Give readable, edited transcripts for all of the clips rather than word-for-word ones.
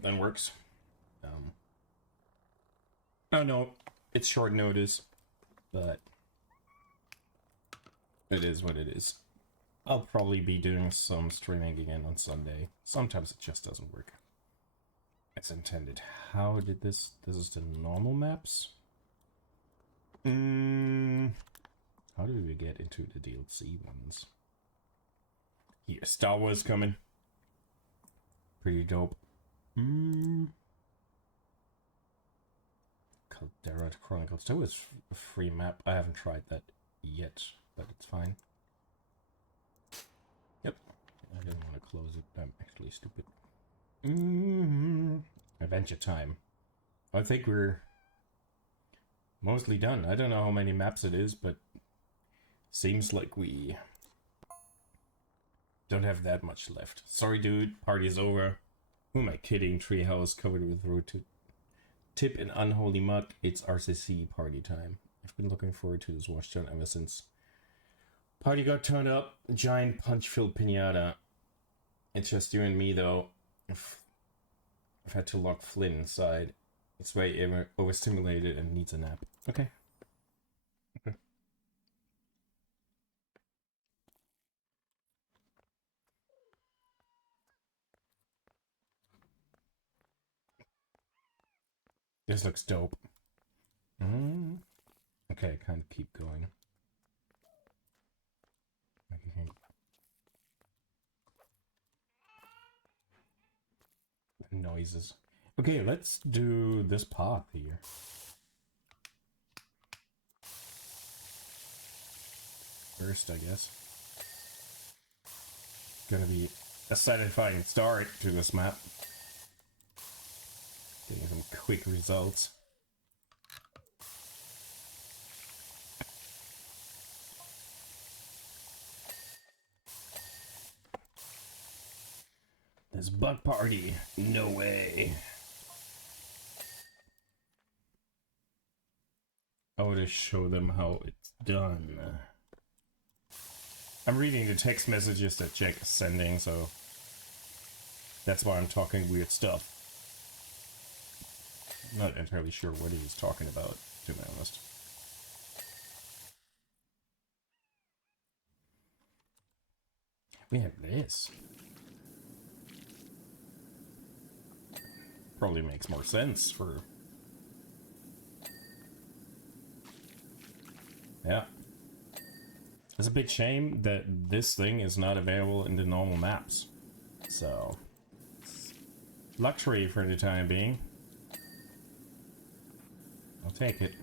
that works. I know it's short notice, but it is what it is. I'll probably be doing some streaming again on Sunday. Sometimes it just doesn't work as intended. How did this... This is the normal maps? How do we get into the DLC ones? Here, Star Wars coming. Pretty dope. Caldera Chronicles. That was a free map. I haven't tried that yet, but it's fine. Yep. I didn't want to close it. I'm actually stupid. Adventure time. I think we're mostly done. I don't know how many maps it is, but seems like we don't have that much left. Sorry, dude. Party's over. Who am I kidding? Treehouse covered with road to tip and unholy mud. It's RCC party time. I've been looking forward to this washdown ever since party got turned up. Giant punch-filled pinata. It's just you and me, though. I've had to lock Flynn inside. It's way overstimulated and needs a nap. Okay. Okay. This looks dope. Okay, kind of keep going. Noises. Okay, let's do this path here. First, I guess. Gonna be a satisfying start to this map. Getting some quick results. This bug party. No way. I want to show them how it's done. I'm reading the text messages that Jack is sending, so that's why I'm talking weird stuff. I'm not entirely sure what he's talking about, to be honest. We have this. Probably makes more sense for... Yeah. It's a big shame that this thing is not available in the normal maps. So... luxury for the time being. I'll take it.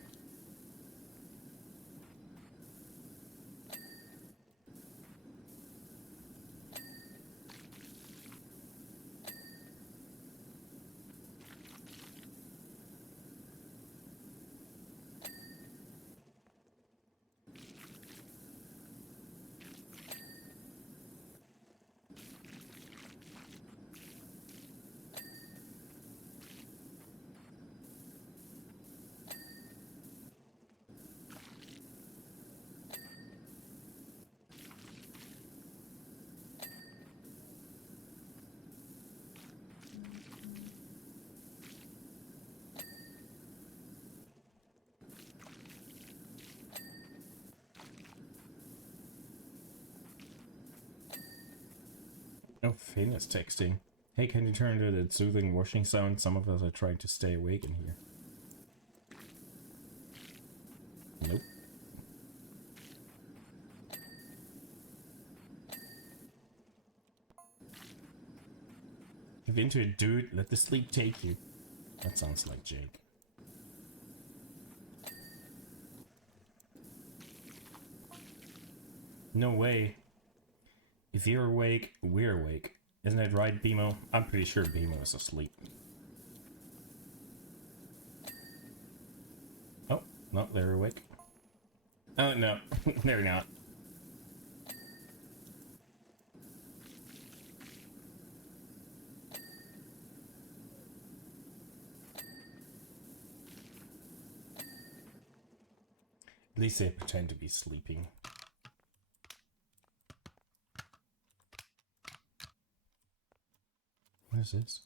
Oh, Finn is texting. Hey, can you turn to the soothing washing sound? Some of us are trying to stay awake in here. Nope. Give into it, dude. Let the sleep take you. That sounds like Jake. No way. If you're awake, we're awake. Isn't that right, BMO? I'm pretty sure BMO is asleep. Oh, no, they're awake. Oh, no, they're not. At least they pretend to be sleeping. What is this?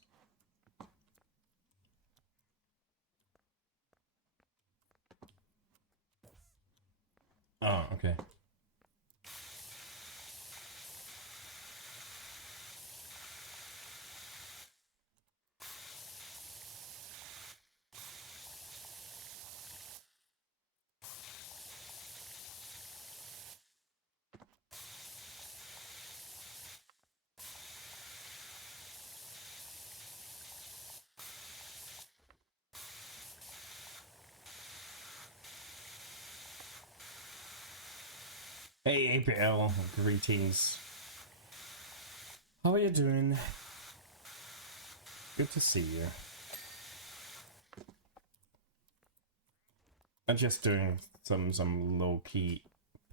Hey, APL, greetings. How are you doing? Good to see you. I'm just doing some low-key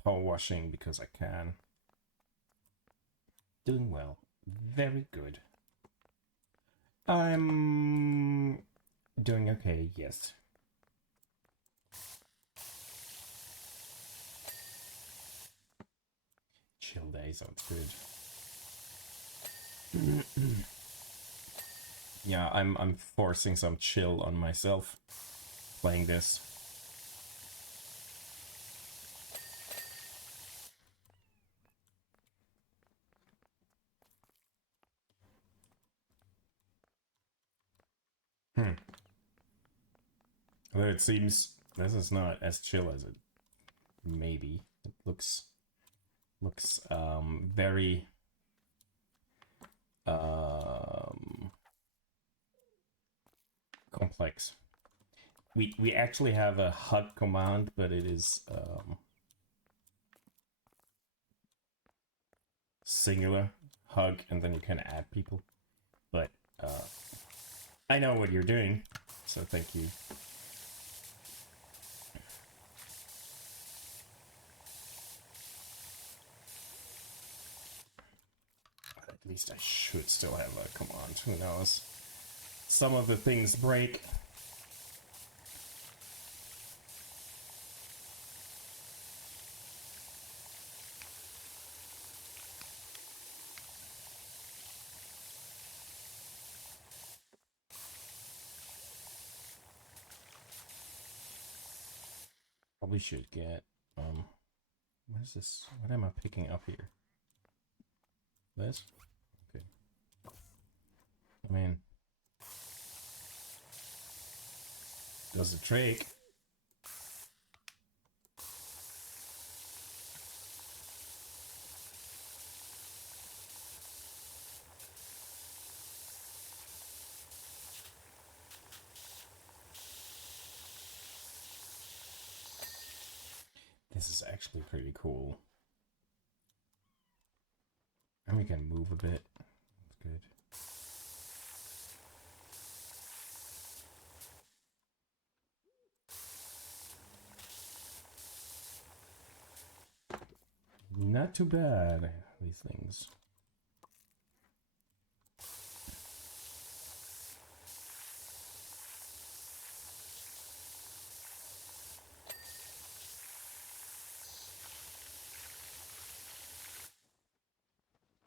power washing because I can. Doing well. Very good. I'm doing okay, yes. Chill day sounds good. Yeah, I'm forcing some chill on myself playing this. Although it seems this is not as chill as it maybe. It looks very complex. We actually have a HUD command, but it is singular hug, and then you can add people. But I know what you're doing, so thank you. At least I should still have a command. Who knows? Some of the things break. Probably should get what is this? What am I picking up here? This? Okay. I mean, does the trick. This is actually pretty cool. And we can move a bit. That's good. Not too bad, these things.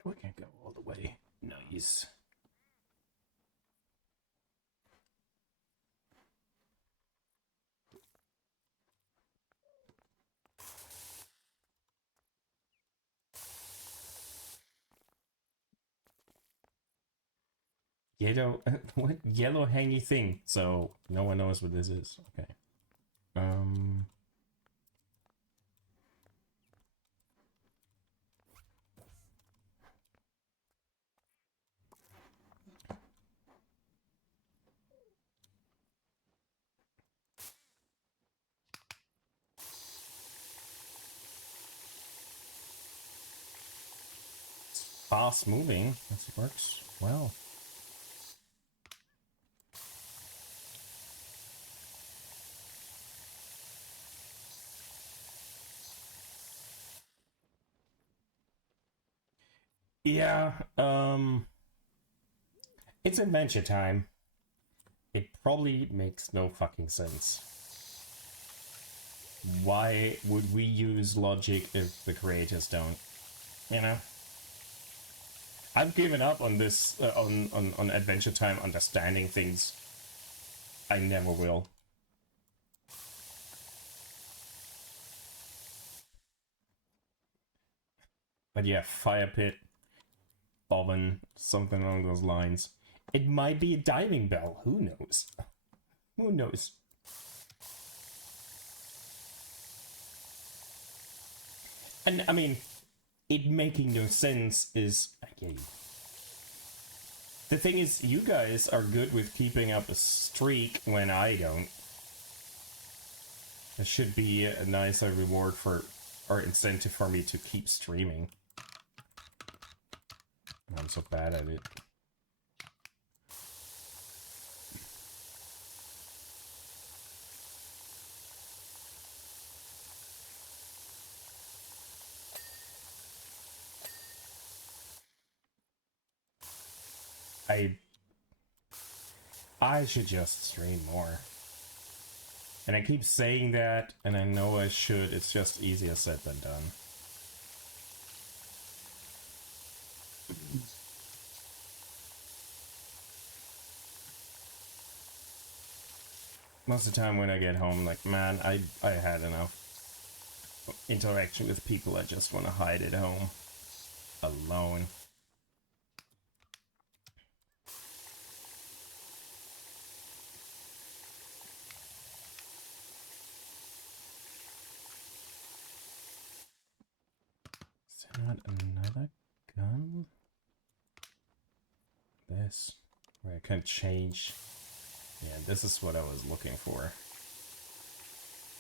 We can't go all the way. Nice. Yellow, what yellow hangy thing? So no one knows what this is. Okay. Fast moving. This works well. Yeah, it's adventure time. It probably makes no fucking sense. Why would we use logic if the creators don't? You know? I've given up on this, on Adventure Time understanding things. I never will. But yeah, fire pit, oven, something along those lines. It might be a diving bell. Who knows? Who knows? And I mean, it making no sense is okay. The thing is, you guys are good with keeping up a streak when I don't. There should be a nicer reward for or incentive for me to keep streaming. I'm so bad at it. I should just stream more. And I keep saying that, and I know I should. It's just easier said than done. Most of the time when I get home, like, man, I had enough interaction with people. I just want to hide at home. Alone. Is there not another gun? This. Where I can change. Yeah, this is what I was looking for.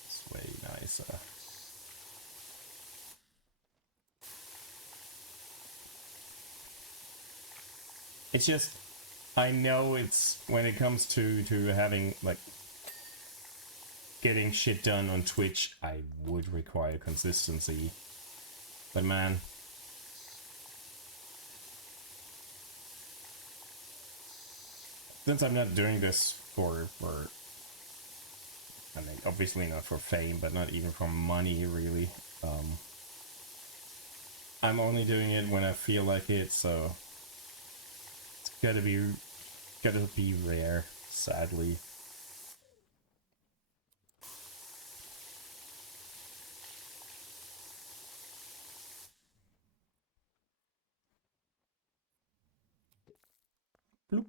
It's way nicer. It's just, I know it's, when it comes to having, like, getting shit done on Twitch, I would require consistency. But man, since I'm not doing this for I mean, obviously not for fame, but not even for money, really. I'm only doing it when I feel like it, so it's gotta be rare, sadly. Bloop.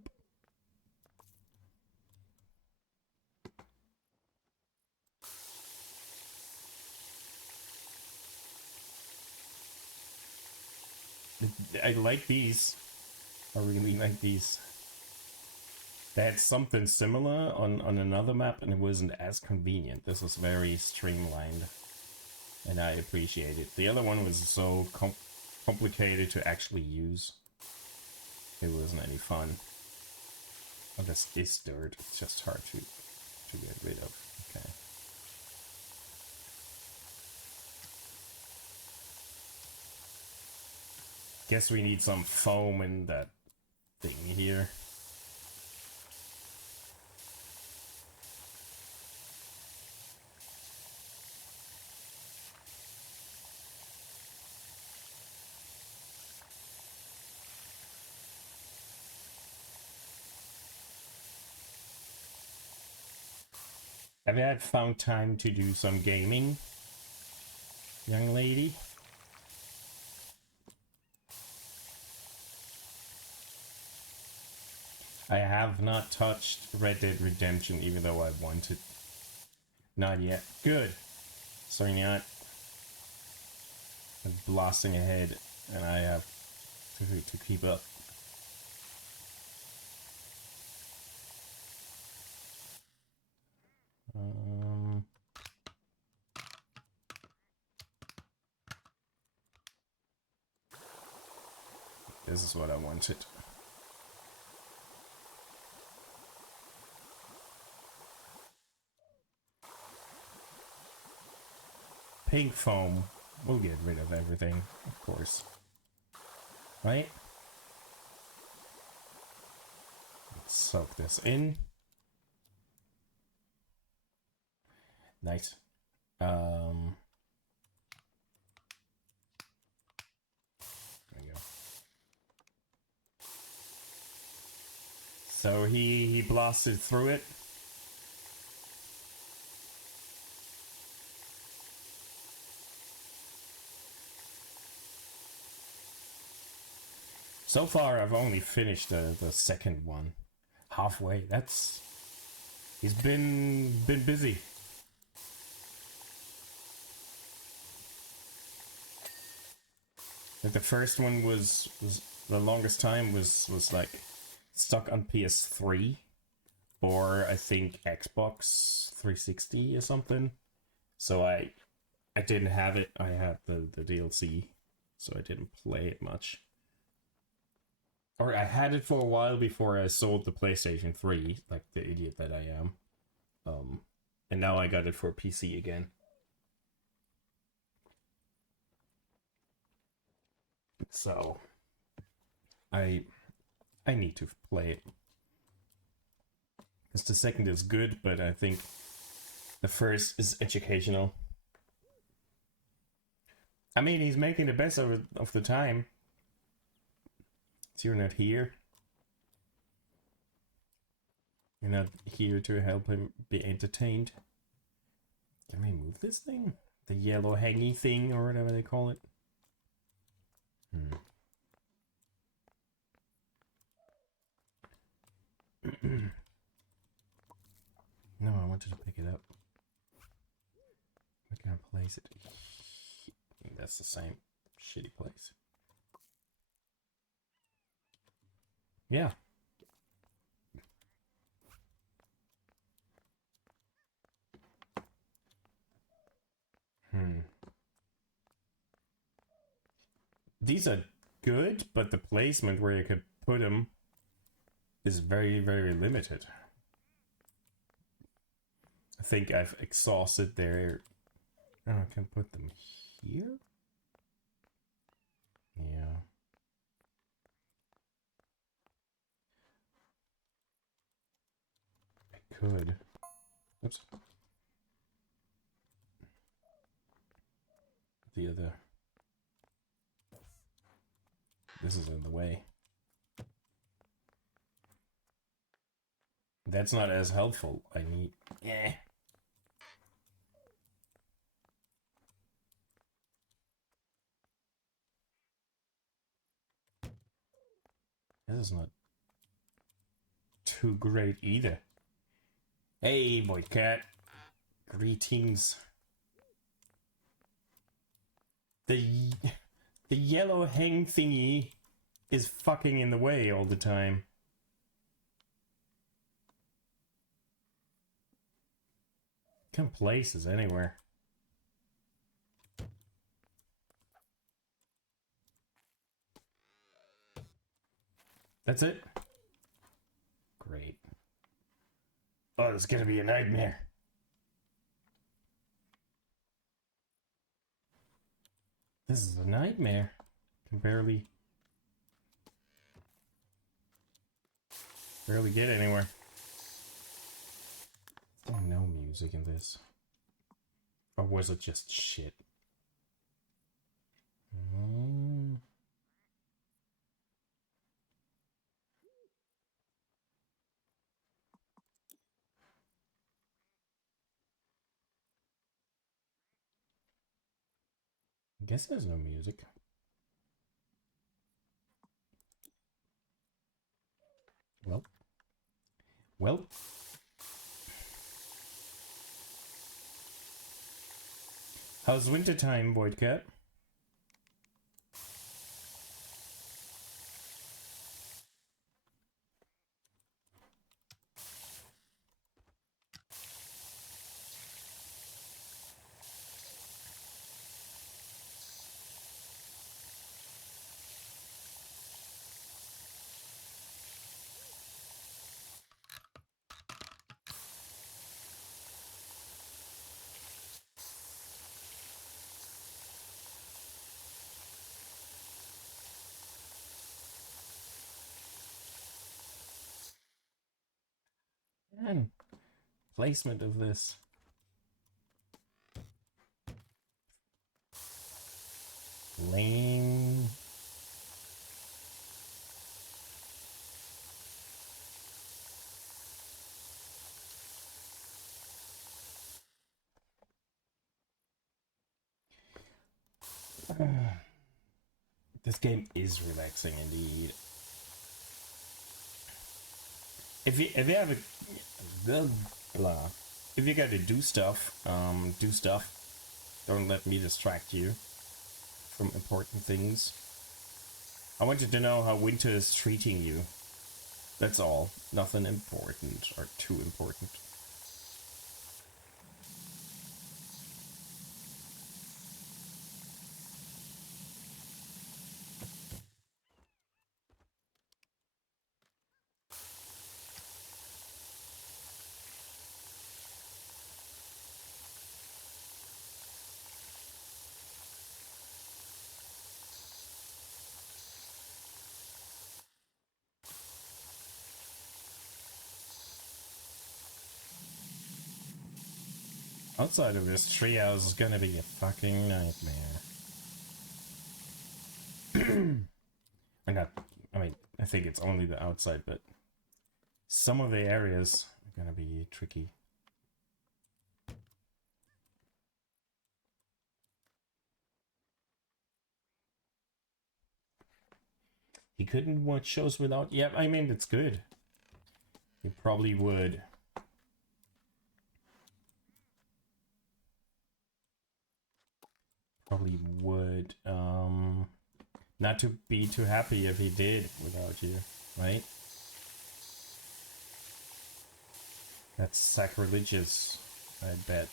I like these. I really like these. They had something similar on another map, and it wasn't as convenient. This was very streamlined, and I appreciate it. The other one was so complicated to actually use. It wasn't any fun. Oh, this is dirt. It's just hard to get rid of. Okay. Guess we need some foam in that thing here. Have you found time to do some gaming, young lady? I have not touched Red Dead Redemption, even though I wanted. Not yet. Good. Sorry, not. I'm blasting ahead, and I have to keep up. This is what I wanted. Pink foam. We'll get rid of everything, of course. Right? Let's soak this in. Nice. There we go. So he blasted through it. So far, I've only finished the second one. Halfway. That's... He's been busy. Like the first one was the longest time was like stuck on PS3 or I think Xbox 360 or something. So I I didn't have it. I had the DLC, so I didn't play it much. Or I had it for a while before I sold the PlayStation 3, like the idiot that I am. And now I got it for PC again. So I need to play it. Because the second is good, but I think the first is educational. I mean, he's making the best of the time. So you're not here. You're not here to help him be entertained. Can we move this thing? The yellow hangy thing, or whatever they call it. No, I wanted to pick it up. Where can I place it? That's the same shitty place. Yeah. These are good, but the placement where you could put them is very, very limited. I think I've exhausted their... Oh, I can put them here? Yeah. I could. Oops. The other... This is in the way. That's not as helpful. I need... Eh. This is not too great either. Hey, boy cat. Greetings. The yellow hang thingy is fucking in the way all the time. Can't place this anywhere. That's it? Great. Oh, it's gonna be a nightmare. This is a nightmare. Can barely get anywhere. There's no music in this. Or was it just shit? I guess there's no music. Well. How's wintertime, Voidcat? Man, placement of this. Lame. This game is relaxing indeed. If you have a blah, if you gotta do stuff, do stuff. Don't let me distract you from important things. I wanted to know how winter is treating you. That's all. Nothing important or too important. Outside of this treehouse is gonna be a fucking nightmare. I mean, I think it's only the outside, but some of the areas are gonna be tricky. He couldn't watch shows without... Yeah, I mean, it's good. He probably would. Not to be too happy if he did without you, right? That's sacrilegious, I bet.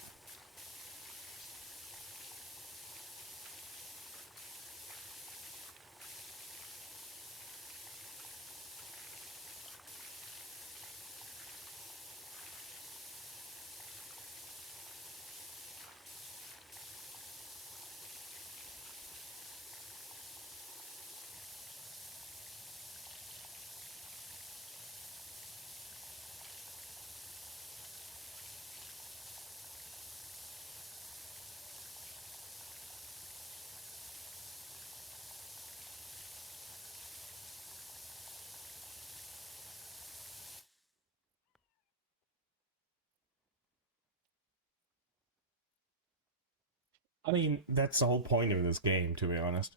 I mean, that's the whole point of this game, to be honest.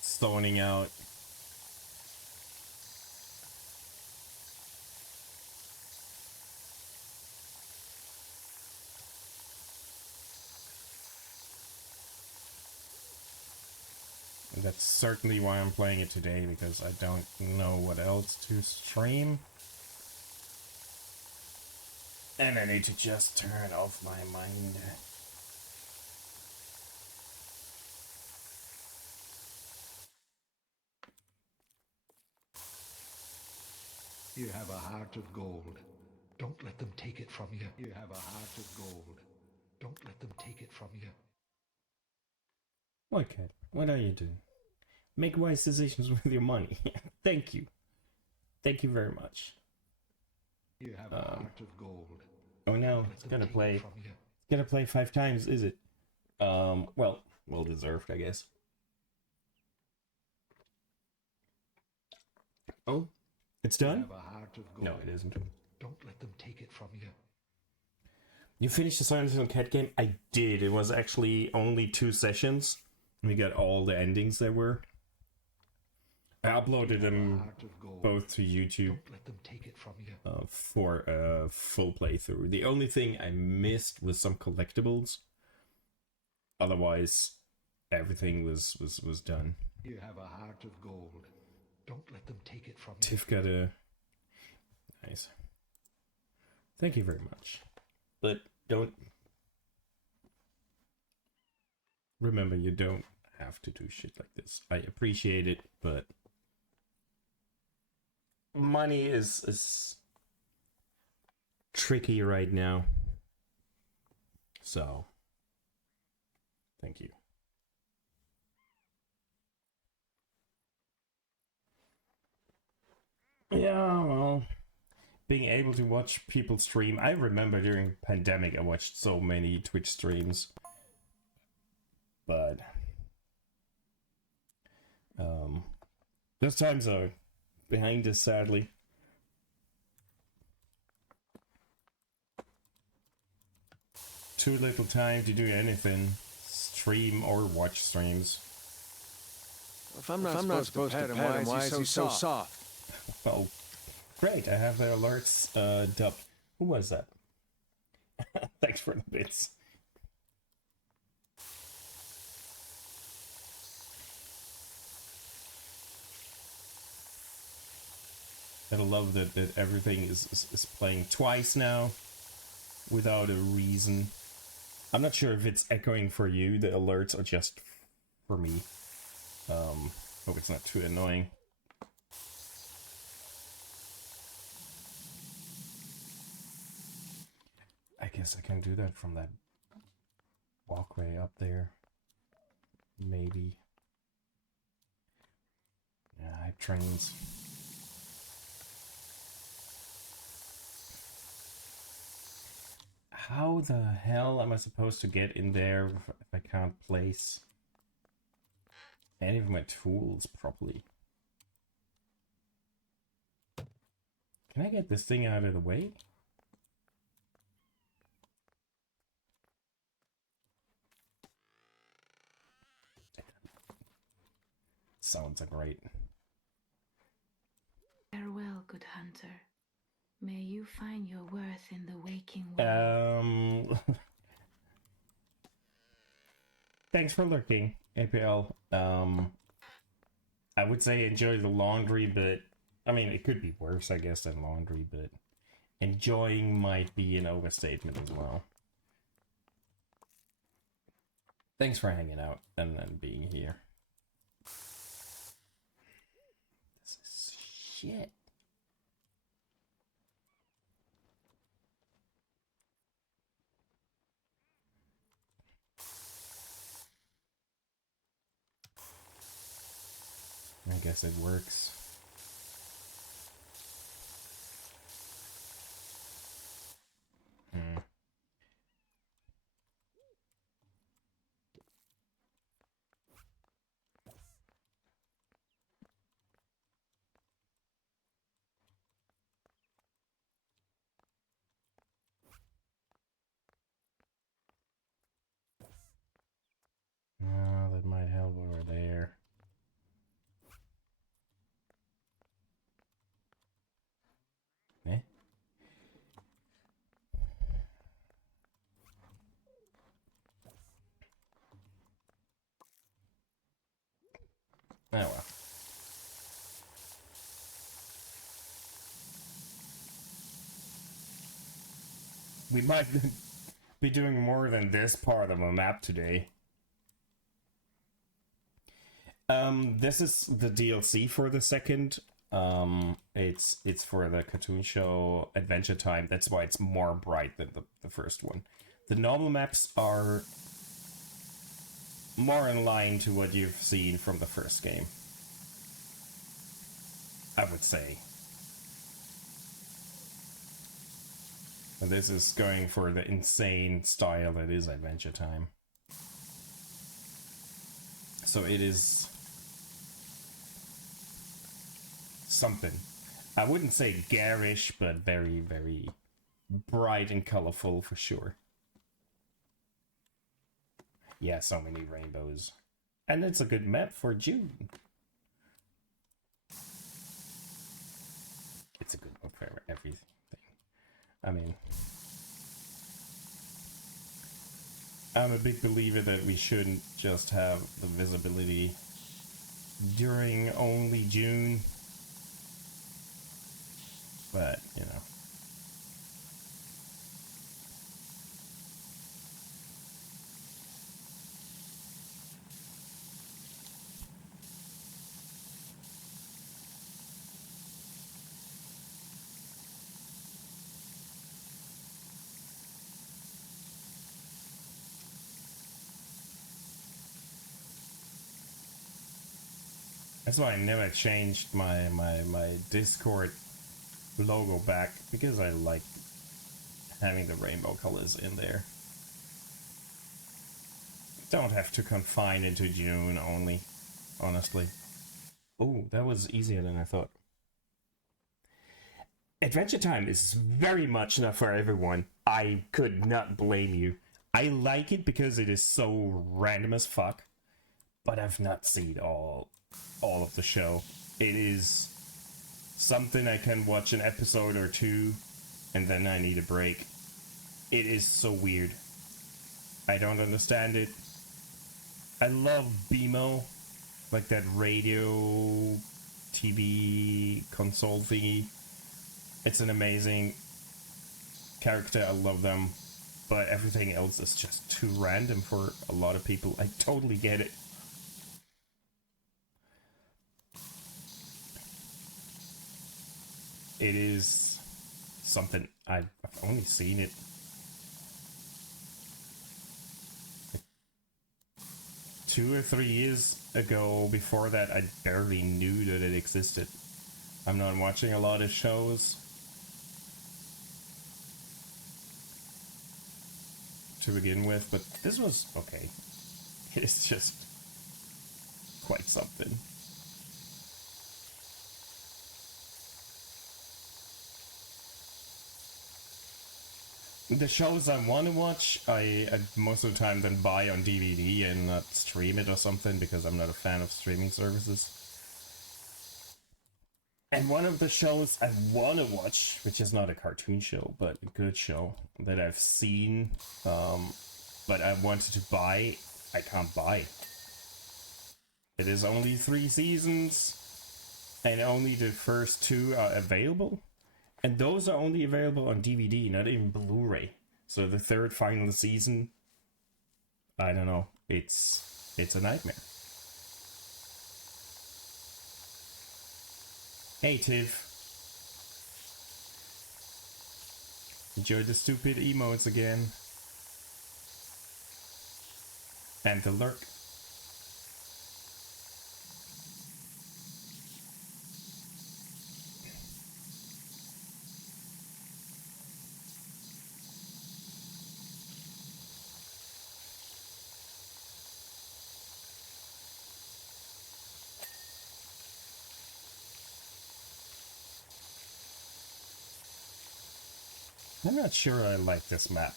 Stoning out. And that's certainly why I'm playing it today, because I don't know what else to stream. And I need to just turn off my mind. You have a heart of gold. Don't let them take it from you. You have a heart of gold. Don't let them take it from you. Okay, what are you doing? Make wise decisions with your money. Thank you. Thank you very much. You have a heart of gold. Oh no, it's gonna play. It's gonna play 5 times, is it? Well deserved, I guess. Oh, it's done? You have a heart of gold. No, it isn't. Don't let them take it from you. You finished the Silent Hill Cat game? I did. It was actually only 2 sessions. We got all the endings there were. I uploaded them both to YouTube. Don't let them take it from you. For a full playthrough. The only thing I missed was some collectibles. Otherwise, everything was done. You have a heart of gold. Don't let them take it from you. Tiff got a... Nice. Thank you very much. But don't... Remember, you don't have to do shit like this. I appreciate it, but... Money is tricky right now. So... Thank you. Yeah, well, being able to watch people stream. I remember during pandemic I watched so many Twitch streams. But those times are behind us, sadly. Too little time to do anything. Stream or watch streams. If I'm not supposed to pet him, why is he so soft? Well, great, I have the alerts dubbed. Who was that? Thanks for the bits. I love that everything is playing twice now, without a reason. I'm not sure if it's echoing for you, the alerts, or just for me. Hope it's not too annoying. I guess I can do that from that walkway up there. Maybe. Yeah, I have trains. How the hell am I supposed to get in there if I can't place any of my tools properly? Can I get this thing out of the way? Sounds great. Farewell, good hunter. May you find your worth in the waking world. Thanks for lurking, APL. I would say enjoy the laundry, but I mean, it could be worse, I guess, than laundry, but enjoying might be an overstatement as well. Thanks for hanging out and being here. This is shit. I guess it works. That might help over there. Eh? Oh well. We might be doing more than this part of a map today. This is the DLC for the second. It's for the cartoon show Adventure Time. That's why it's more bright than the first one. The normal maps are more in line to what you've seen from the first game, I would say. And this is going for the insane style that is Adventure Time. So it is something. I wouldn't say garish, but very, very bright and colorful for sure. Yeah, so many rainbows. And it's a good map for June. It's a good map for everything. I mean, I'm a big believer that we shouldn't just have the visibility during only June. But, you know. That's why I never changed my Discord logo back, because I like having the rainbow colors in there. Don't have to confine it to June only, honestly. Oh, that was easier than I thought. Adventure Time is very much not for everyone. I could not blame you. I like it because it is so random as fuck, but I've not seen all of the show. It is something I can watch an episode or two, and then I need a break. It is so weird. I don't understand it. I love BMO, like that radio TV console thingy. It's an amazing character, I love them, but everything else is just too random for a lot of people. I totally get it. It is something I've only seen it like 2 or 3 years ago. Before that, I barely knew that it existed. I'm not watching a lot of shows. to begin with, but this was okay. It's just quite something. The shows I want to watch, I most of the time then buy on DVD and not stream it or something, because I'm not a fan of streaming services. And one of the shows I want to watch, which is not a cartoon show, but a good show that I've seen, but I wanted to buy, I can't buy. It is only 3 seasons, and only the first 2 are available. And those are only available on DVD, not even Blu-ray. So the 3rd final season, I don't know, it's a nightmare. Hey Tiv. Enjoy the stupid emotes again. And the lurk. I'm not sure I like this map.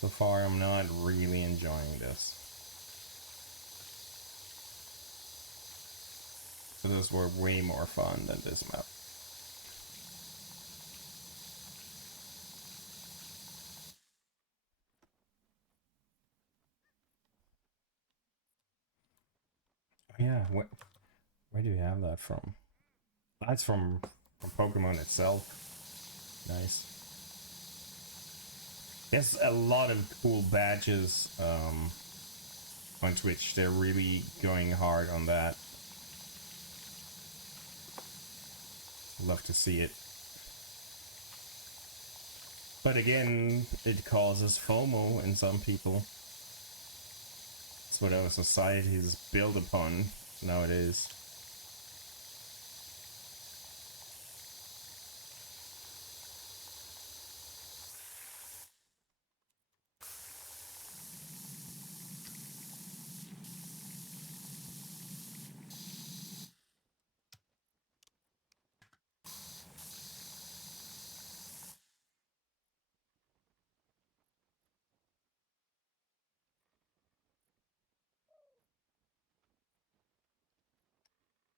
So far, I'm not really enjoying this. So those were way more fun than this map. Yeah, where do you have that from? That's from Pokemon itself. Nice. There's a lot of cool badges on Twitch. They're really going hard on that. Love to see it. But again, it causes FOMO in some people. That's what our society is built upon nowadays.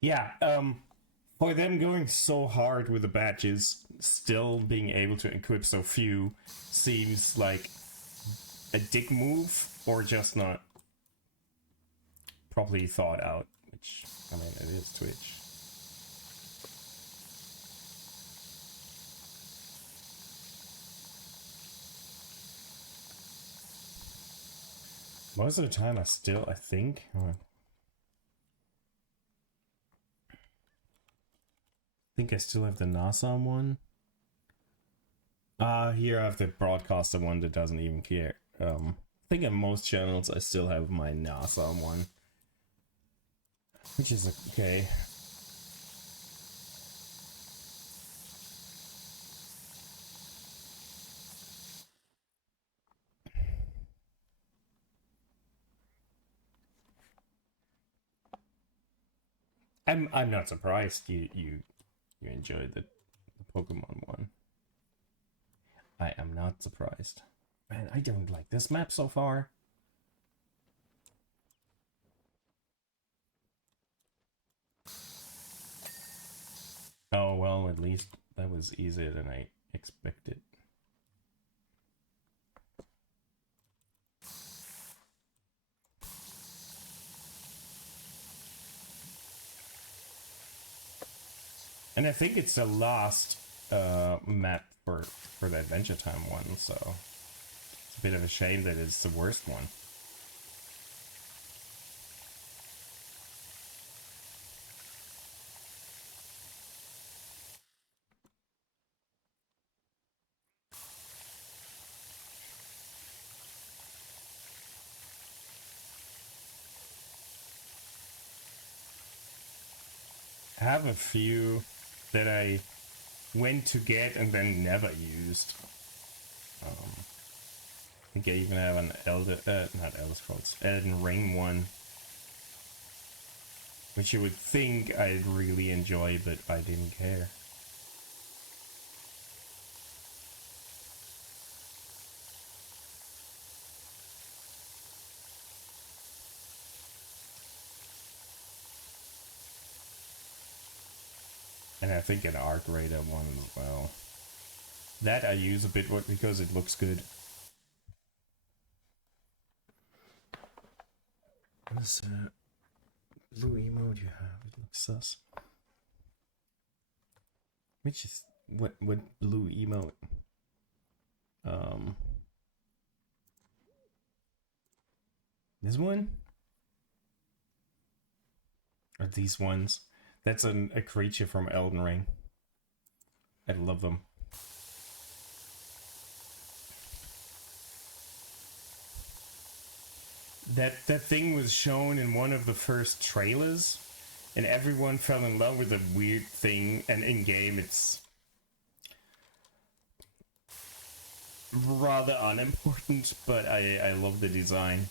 Yeah, for them going so hard with the badges, still being able to equip so few seems like a dick move, or just not properly thought out, which, I mean, it is Twitch. Most of the time I think... I think I still have the NASA one. Here I have the broadcaster one that doesn't even care. I think on most channels I still have my NASA one. Which is okay. I'm not surprised you enjoyed the Pokemon one. I am not surprised. Man, I don't like this map so far. Oh well, at least that was easier than I expected. And I think it's the last map for the Adventure Time one, so it's a bit of a shame that it's the worst one. I have a few that I went to get and then never used. think I even have an not Elder Scrolls, Elden Ring one, which you would think I'd really enjoy, but I didn't care. And I think an Arc Raider one as well. That I use a bit because it looks good. What is that blue emote you have? It looks sus. Which is what blue emote? This one? Or these ones? That's a creature from Elden Ring. I love them. That thing was shown in one of the first trailers, and everyone fell in love with the weird thing, and in game it's rather unimportant, but I love the design.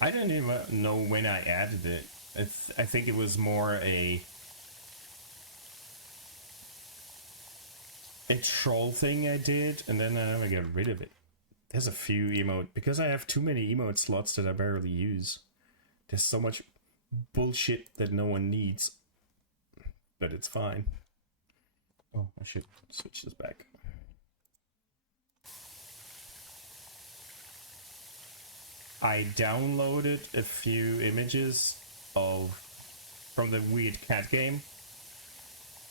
I don't even know when I added it. I think it was more a troll thing I did, and then I never got rid of it. There's a few emote, because I have too many emote slots that I barely use. There's so much bullshit that no one needs, but it's fine. Oh, I should switch this back. I downloaded a few images from the weird cat game,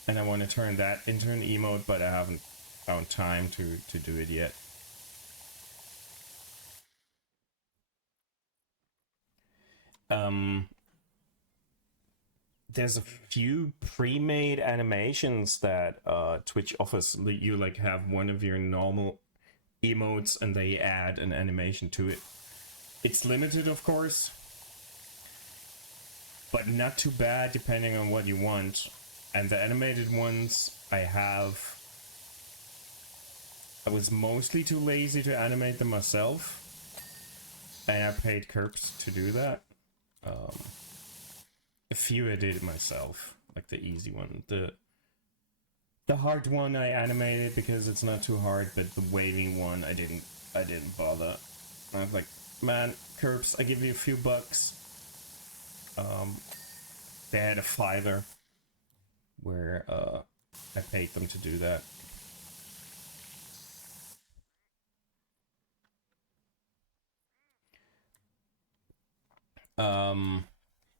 and I want to turn that into an emote, but I haven't found time to do it yet. There's a few pre-made animations that Twitch offers. You like have one of your normal emotes and they add an animation to it. It's limited, of course, but not too bad depending on what you want. And the animated ones I was mostly too lazy to animate them myself, and I paid Kerps to do that. A few I did myself, like the easy one. The hard one I animated because it's not too hard, but the waving one I didn't bother. I was like, man, Kerps, I give you a few bucks. They had a $5 where I paid them to do that.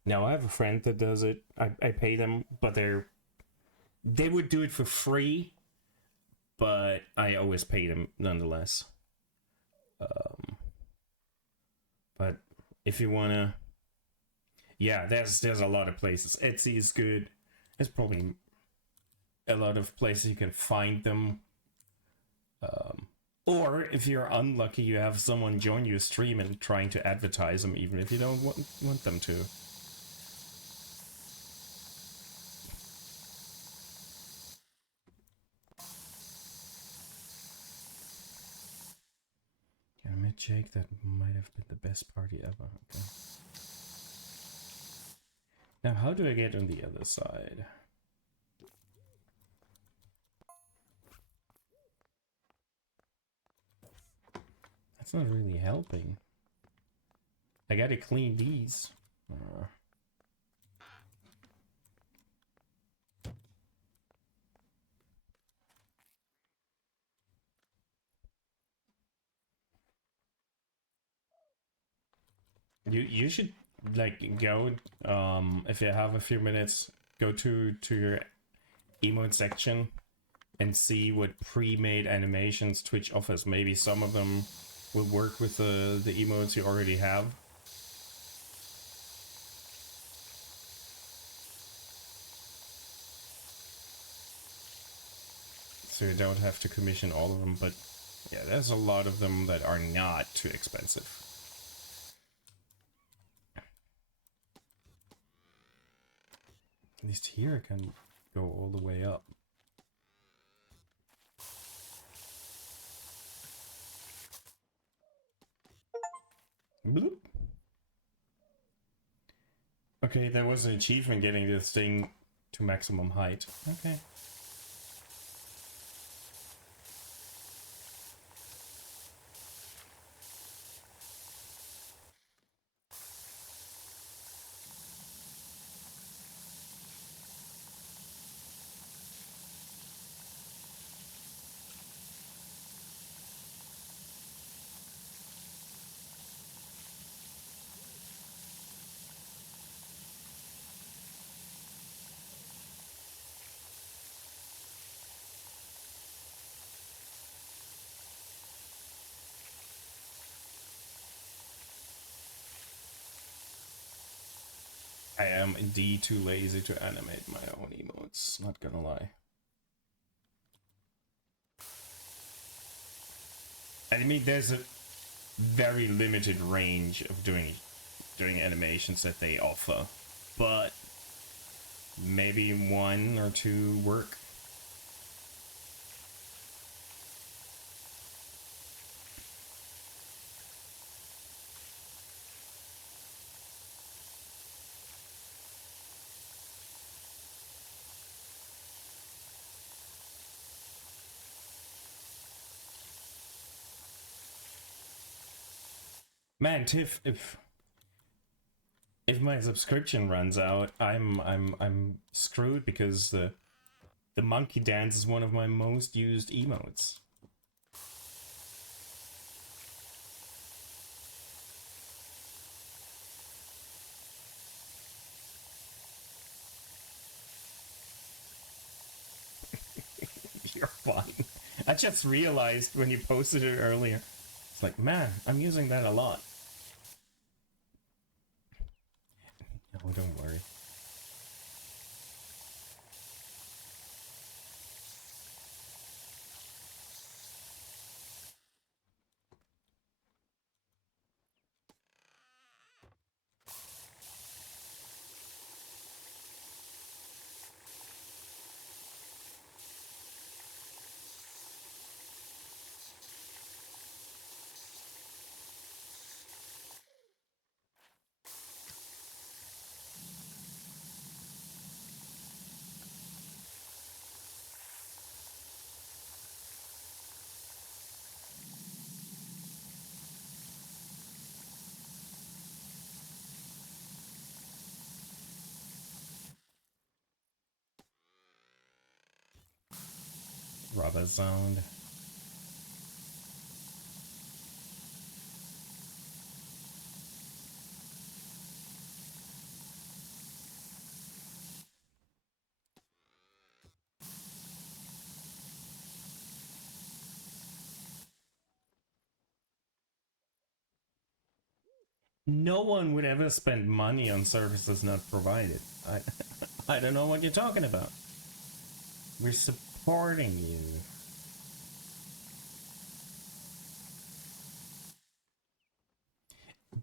Now I have a friend that does it. I pay them, but they would do it for free, but I always pay them nonetheless. But if you wanna, yeah, there's a lot of places. Etsy is good. There's probably a lot of places you can find them. Or if you're unlucky, you have someone join your stream and trying to advertise them, even if you don't want them to. Yeah, I met Jake. That might have been the best party ever. Okay. Now, how do I get on the other side? That's not really helping. I gotta clean these. You should like go if you have a few minutes, go to your emote section and see what pre-made animations Twitch offers. Maybe some of them will work with the emotes you already have. So you don't have to commission all of them, but yeah, there's a lot of them that are not too expensive. At least here I can go all the way up. Bloop. Okay, there was an achievement getting this thing to maximum height. Okay. I am indeed too lazy to animate my own emotes, not gonna lie. I mean, there's a very limited range of doing animations that they offer, but maybe one or two work. Man, Tiff, if my subscription runs out, I'm screwed because the monkey dance is one of my most used emotes. You're fun. I just realized when you posted it earlier. It's like, man, I'm using that a lot. No, don't worry. Rubber sound. No one would ever spend money on services not provided. I don't know what you're talking about. We're supporting you.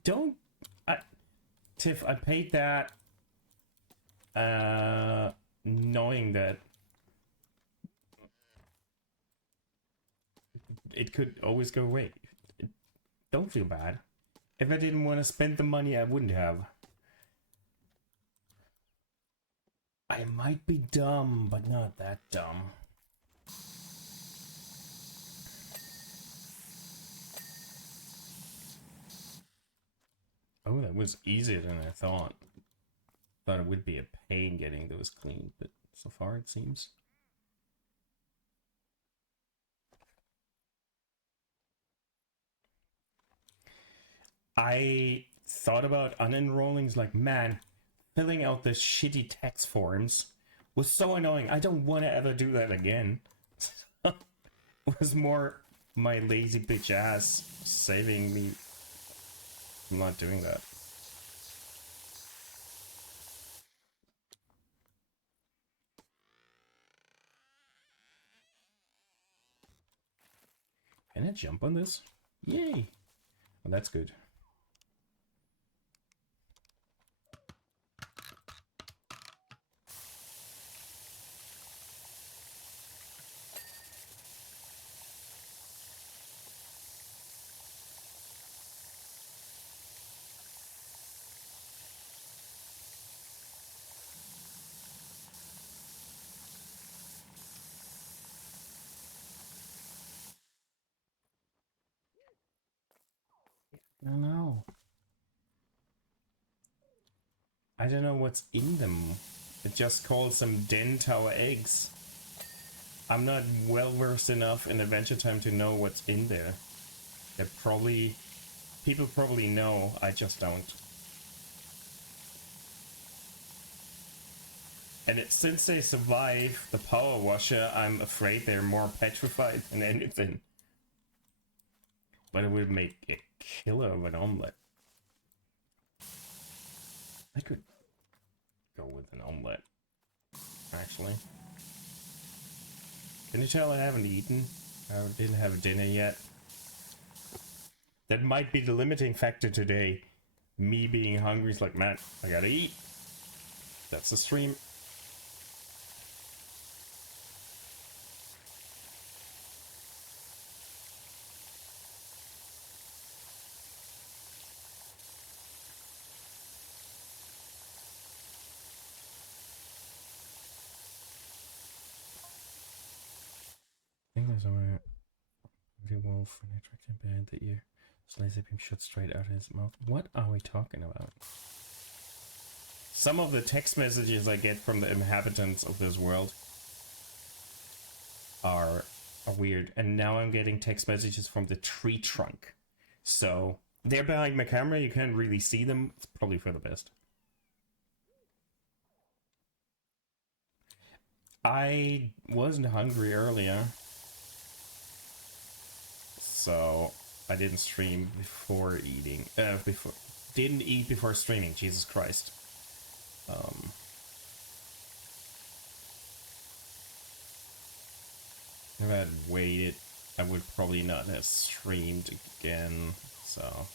Don't... Tiff, I paid that knowing that it could always go away. Don't feel bad. If I didn't want to spend the money, I wouldn't have. I might be dumb, but not that dumb. Oh, that was easier than I thought. Thought it would be a pain getting those clean, but so far it seems. I thought about unenrollings like, man, filling out the shitty text forms was so annoying. I don't want to ever do that again. It was more my lazy bitch ass saving me from not doing that. Can I jump on this? Yay! Well, that's good. I don't know. I don't know what's in them. It just calls them Den Tower eggs. I'm not well versed enough in Adventure Time to know what's in there. People probably know, I just don't. And since they survive the power washer, I'm afraid they're more petrified than anything. But it would make a killer of an omelette. I could go with an omelette, actually. Can you tell I haven't eaten? I didn't have dinner yet. That might be the limiting factor today. Me being hungry is like, man, I gotta eat. That's the stream. I think there's a wolf in a attractive bed that you laser beam shot straight out of his mouth. What are we talking about? Some of the text messages I get from the inhabitants of this world are weird, and now I'm getting text messages from the tree trunk. So they're behind my camera, you can't really see them. It's probably for the best. I wasn't hungry earlier, so I didn't stream before eating. Didn't eat before streaming. Jesus Christ. If I had waited, I would probably not have streamed again. So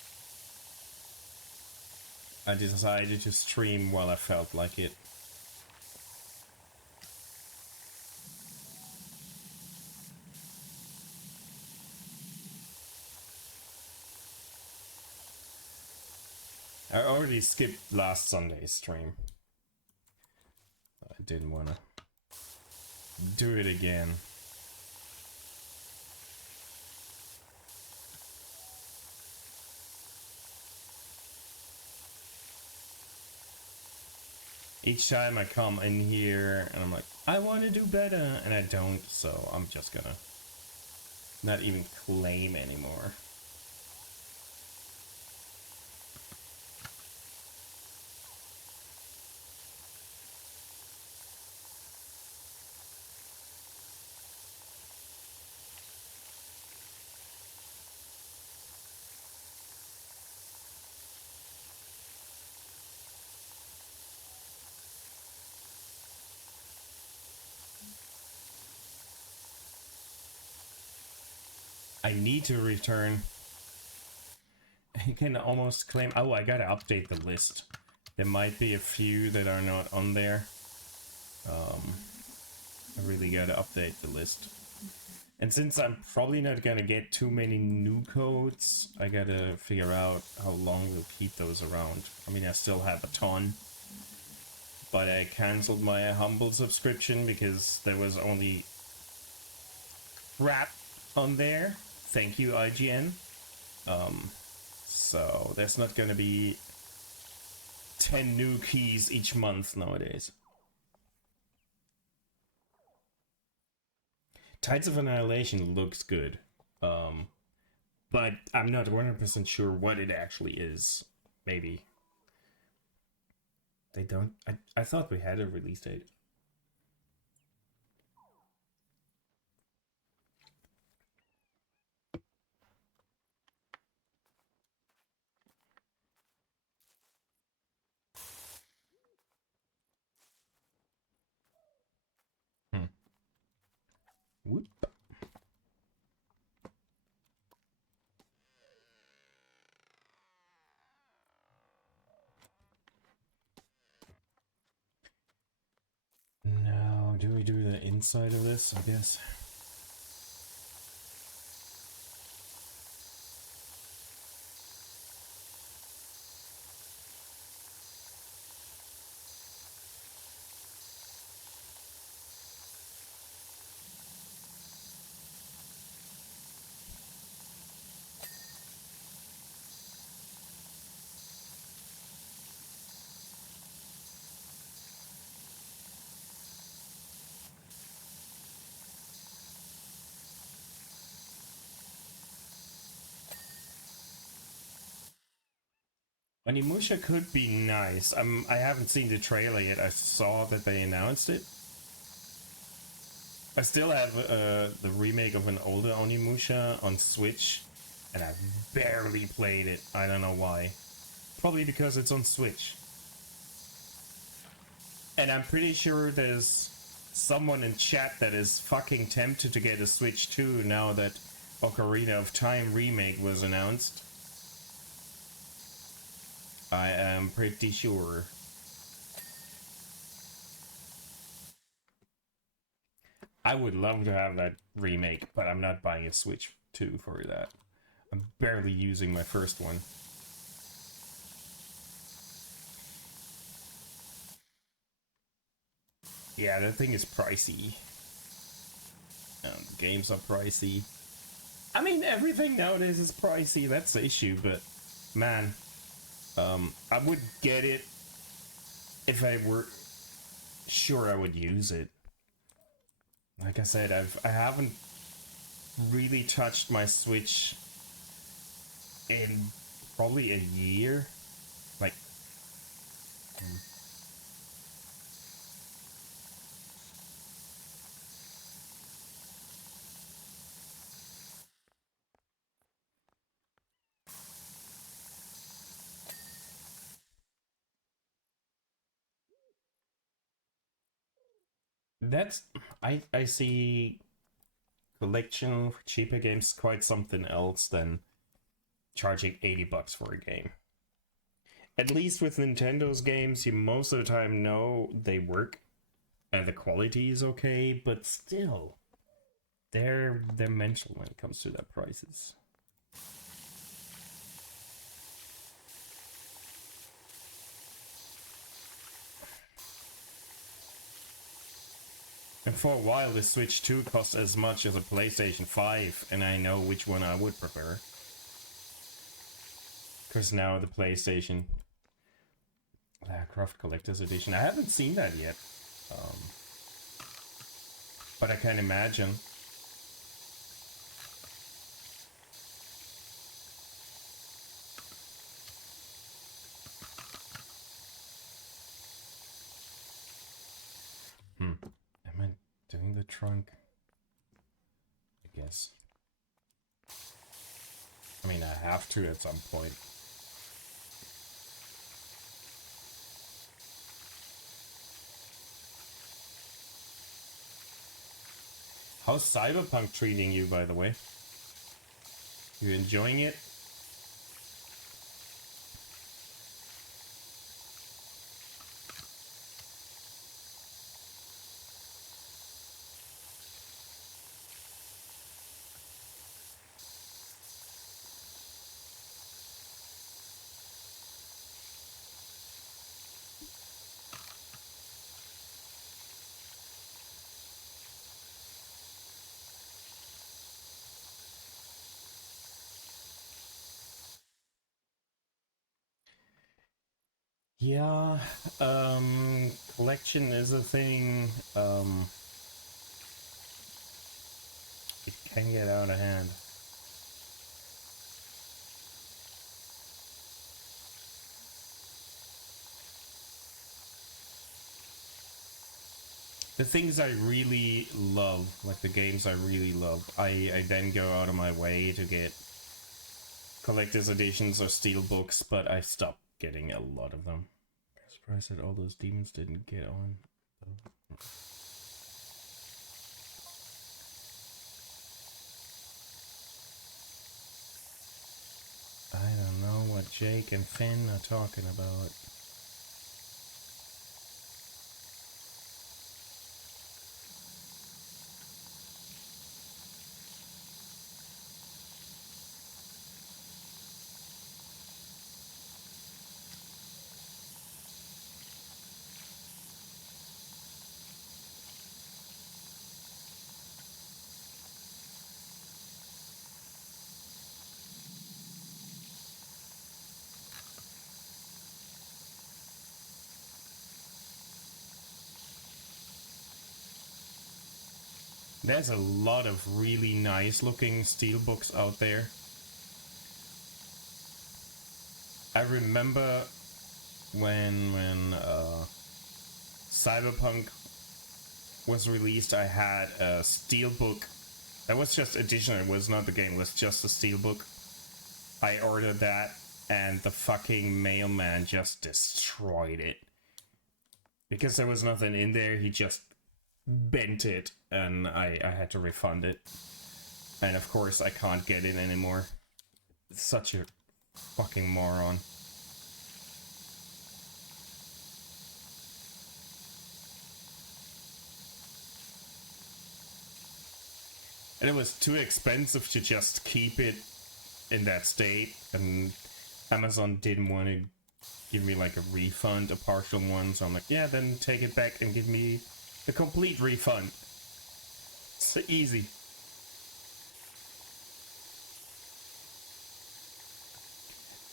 I decided to stream while I felt like it. I already skipped last Sunday's stream. I didn't want to do it again. Each time I come in here and I'm like, I want to do better, and I don't, so I'm just gonna not even claim anymore. I need to return. You can almost claim... Oh, I gotta update the list. There might be a few that are not on there. I really gotta update the list. And since I'm probably not gonna get too many new codes, I gotta figure out how long we'll keep those around. I mean, I still have a ton. But I cancelled my Humble subscription because there was only crap on there. Thank you, IGN. So there's not gonna be 10 new keys each month nowadays. Tides of Annihilation looks good. But I'm not 100% sure what it actually is. Maybe. They don't... I thought we had a release date. Whoop. Now, do we do the inside of this, I guess? Onimusha could be nice. I haven't seen the trailer yet. I saw that they announced it. I still have the remake of an older Onimusha on Switch, and I've barely played it. I don't know why. Probably because it's on Switch. And I'm pretty sure there's someone in chat that is fucking tempted to get a Switch 2 now that Ocarina of Time remake was announced. I am pretty sure. I would love to have that remake, but I'm not buying a Switch 2 for that. I'm barely using my first one. Yeah, that thing is pricey. The games are pricey. I mean, everything nowadays is pricey, that's the issue, but man, I would get it if I were sure I would use it. Like I said, I haven't really touched my Switch in probably a year. Like, that's I see collection for cheaper games quite something else than charging $80 for a game. At least with Nintendo's games, you most of the time know they work and the quality is okay, but still, they're mental when it comes to their prices. And for a while, the Switch 2 cost as much as a PlayStation 5, and I know which one I would prefer. Because now the PlayStation Lara Croft Collector's Edition, I haven't seen that yet. But I can imagine. Am I doing the trunk? I guess. I mean, I have to at some point. How's Cyberpunk treating you, by the way? You enjoying it? Yeah, collection is a thing. It can get out of hand. The things I really love, like the games I really love, I then go out of my way to get collector's editions or steelbooks, but I stopped getting a lot of them. I'm surprised that all those demons didn't get on. I don't know what Jake and Finn are talking about. There's a lot of really nice looking steelbooks out there. I remember when Cyberpunk was released, I had a steelbook. That was just edition, it was not the game, it was just a steelbook. I ordered that, and the fucking mailman just destroyed it. Because there was nothing in there, he just bent it, and I had to refund it. And of course, I can't get it anymore. It's such a fucking moron. And it was too expensive to just keep it in that state, and Amazon didn't want to give me like a refund, a partial one, so I'm like, yeah, then take it back and give me the complete refund. It's easy.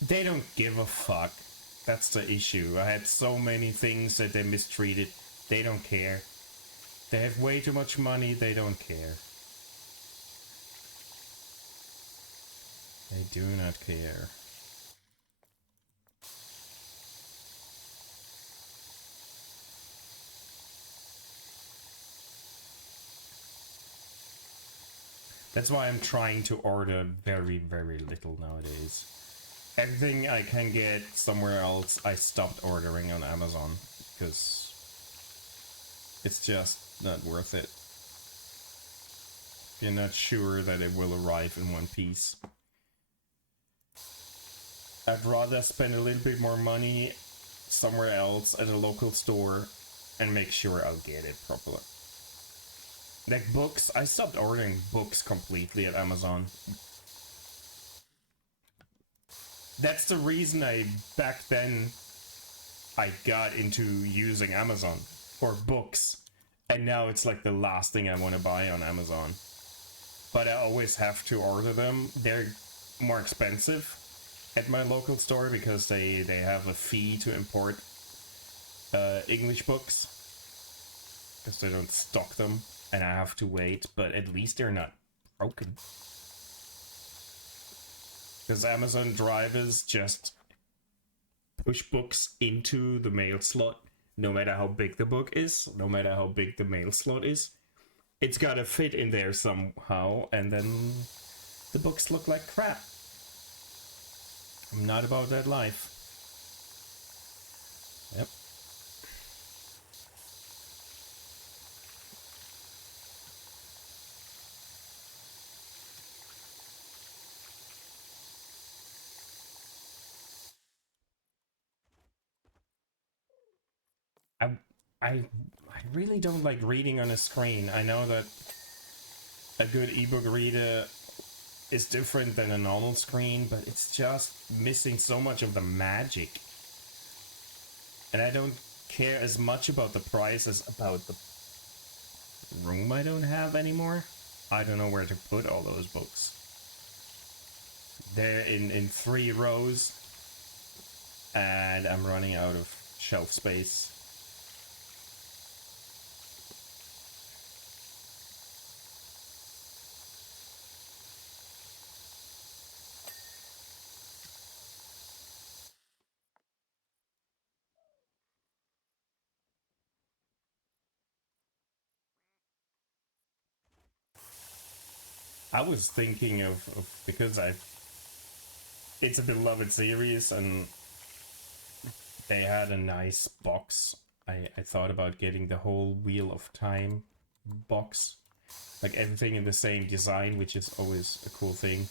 They don't give a fuck. That's the issue. I had so many things that they mistreated. They don't care. They have way too much money. They don't care. They do not care. That's why I'm trying to order very, very little nowadays. Everything I can get somewhere else, I stopped ordering on Amazon because it's just not worth it. You're not sure that it will arrive in one piece. I'd rather spend a little bit more money somewhere else at a local store and make sure I'll get it properly. Like books, I stopped ordering books completely at Amazon. That's the reason back then, I got into using Amazon for books. And now it's like the last thing I want to buy on Amazon. But I always have to order them. They're more expensive at my local store because they have a fee to import English books. Because they don't stock them. And I have to wait, but at least they're not broken. Because Amazon drivers just push books into the mail slot, no matter how big the book is, no matter how big the mail slot is. It's gotta fit in there somehow, and then the books look like crap. I'm not about that life. Yep. I really don't like reading on a screen. I know that a good ebook reader is different than a normal screen, but it's just missing so much of the magic. And I don't care as much about the price as about the room I don't have anymore. I don't know where to put all those books. They're in 3 rows, and I'm running out of shelf space. I was thinking of because it's a beloved series and they had a nice box. I thought about getting the whole Wheel of Time box. Like everything in the same design, which is always a cool thing.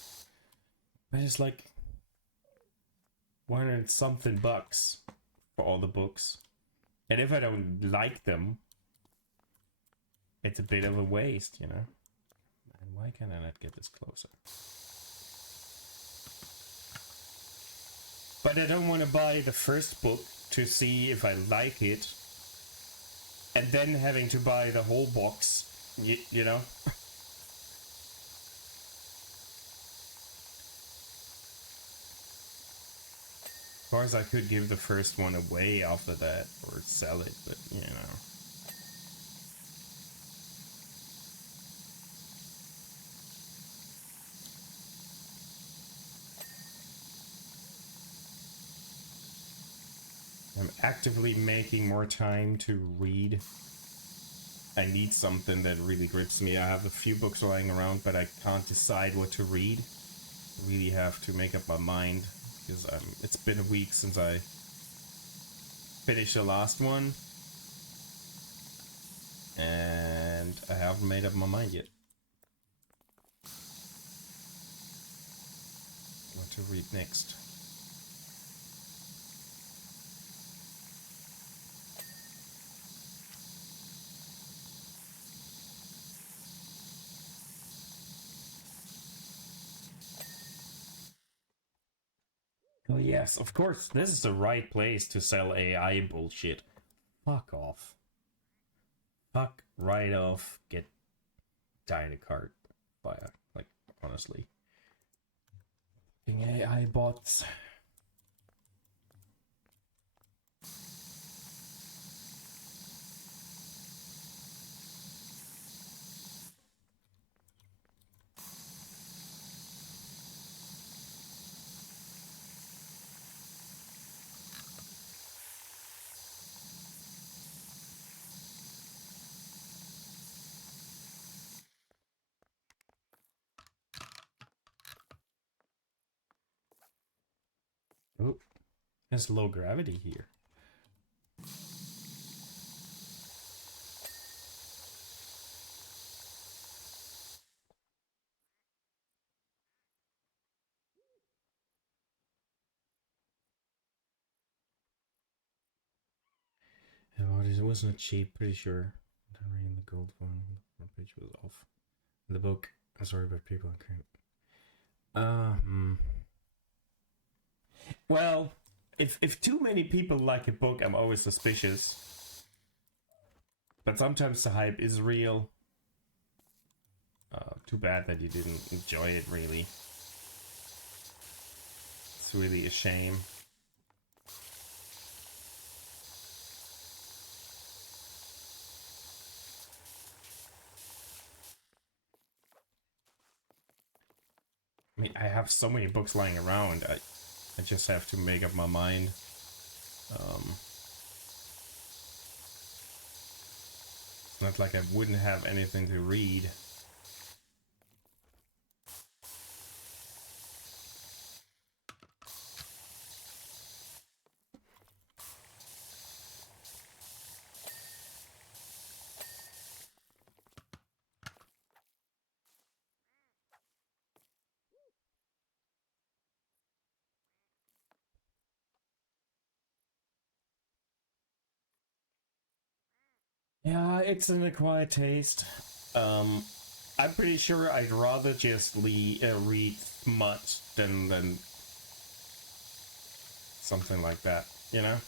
But it's like 100 something bucks for all the books. And if I don't like them, it's a bit of a waste, you know? And why can I not get this closer? But I don't want to buy the first book to see if I like it, and then having to buy the whole box, you know? Of course, I could give the first one away after that, or sell it, but, you know. I'm actively making more time to read. I need something that really grips me. I have a few books lying around, but I can't decide what to read. I really have to make up my mind, because it's been a week since I finished the last one. And I haven't made up my mind yet. What to read next. Oh yes, of course, this is the right place to sell AI bullshit. Fuck off. Fuck right off. Get die in a cart. Fire. Like, honestly. AI bots. Oh, there's low gravity here. And it was not cheap, pretty sure. I'm reading the gold one. My page was off. The book. I'm sorry about people. Well, if too many people like a book, I'm always suspicious. But sometimes the hype is real. Too bad that you didn't enjoy it, really. It's really a shame. I mean, I have so many books lying around. I just have to make up my mind. Not like I wouldn't have anything to read. Yeah, it's an acquired taste. I'm pretty sure I'd rather just read smut than something like that, you know?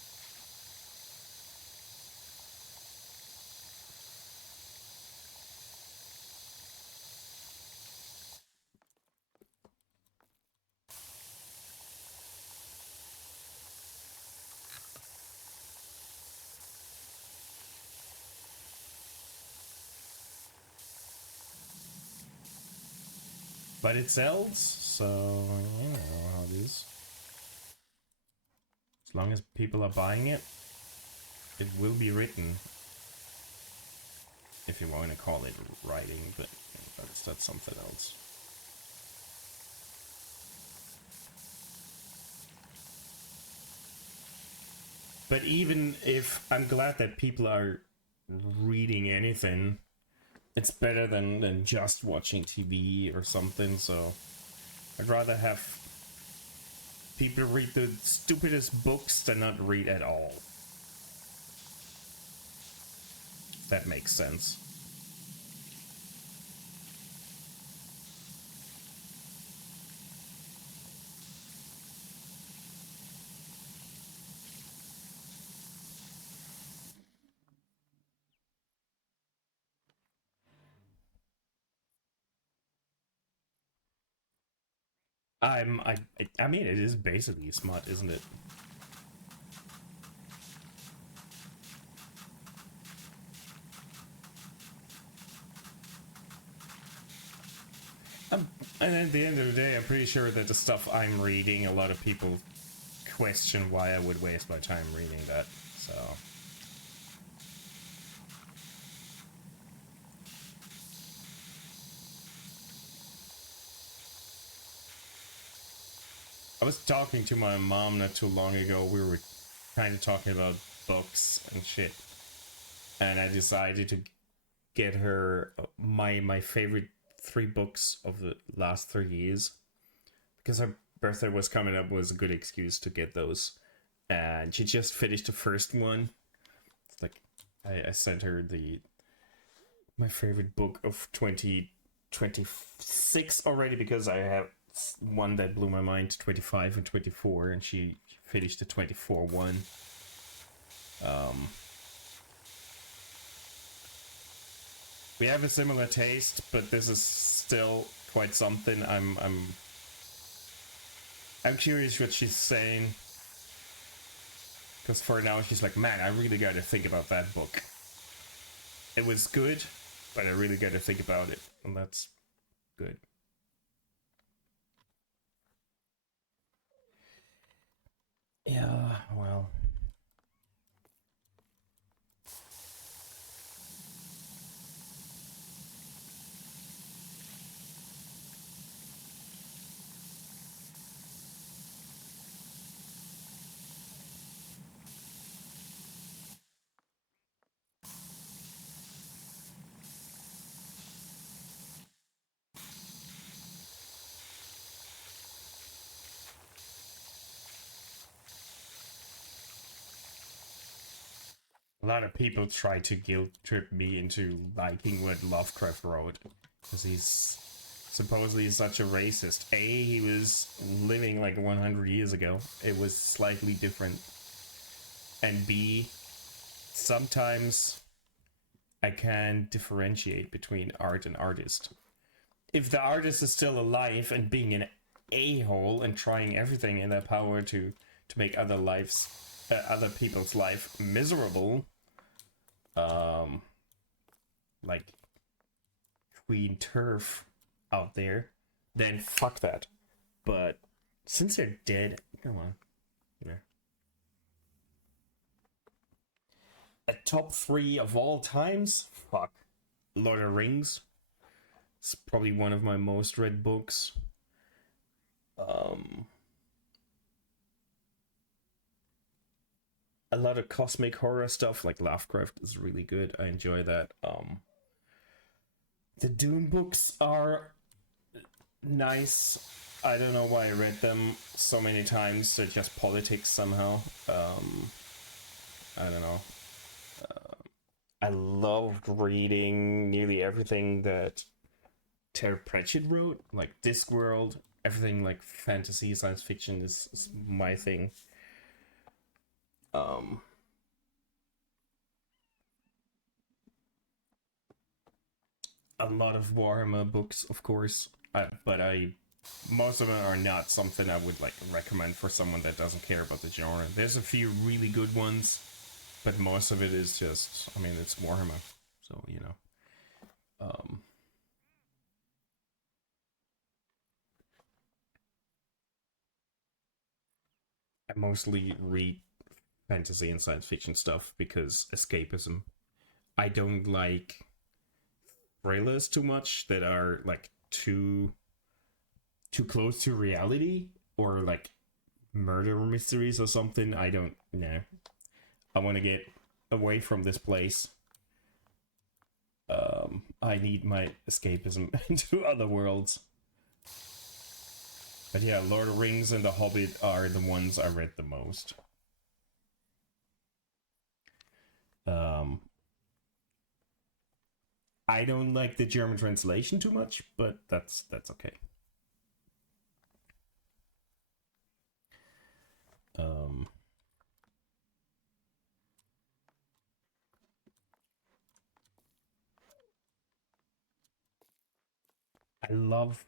But it sells, so you know how it is. As long as people are buying it, it will be written. If you want to call it writing, but that's something else. But even if I'm glad that people are reading anything, it's better than just watching TV or something, so I'd rather have people read the stupidest books than not read at all. That makes sense. I mean, it is basically smart, isn't it? And at the end of the day, I'm pretty sure that the stuff I'm reading, a lot of people question why I would waste my time reading that. So. I was talking to my mom not too long ago. We were kind of talking about books and shit. And I decided to get her my favorite 3 books of the last 3 years. Because her birthday was coming up, was a good excuse to get those. And she just finished the first one. It's like, I sent her my favorite book of 2026 already, because I have one that blew my mind, 25 and 24, and she finished the 24 one. We have a similar taste, but this is still quite something. I'm curious what she's saying, because for now she's like, man, I really gotta think about that book. It was good, but I really gotta think about it, and that's good. Yeah, well. A lot of people try to guilt trip me into liking what Lovecraft wrote, because he's supposedly such a racist. A, he was living like 100 years ago. It was slightly different. And B, sometimes I can differentiate between art and artist. If the artist is still alive and being an a-hole and trying everything in their power to make other people's life miserable, like Queen Turf out there, then fuck that. But since they're dead, come on, you know. A top 3 of all times? Fuck. Lord of the Rings. It's probably one of my most read books. A lot of cosmic horror stuff, like Lovecraft, is really good. I enjoy that. The Dune books are nice. I don't know why I read them so many times. They're just politics somehow. I don't know. I loved reading nearly everything that Terry Pratchett wrote, like Discworld. Everything like fantasy, science fiction is my thing. A lot of Warhammer books, of course, but most of them are not something I would like recommend for someone that doesn't care about the genre. There's a few really good ones, but most of it is just, I mean, it's Warhammer, so you know. I mostly read fantasy and science fiction stuff because escapism. I don't like thrillers too much that are like too close to reality, or like murder mysteries or something. I don't know. I want to get away from this place. I need my escapism into other worlds. But yeah, Lord of the Rings and The Hobbit are the ones I read the most. I don't like the German translation too much, but that's okay. I love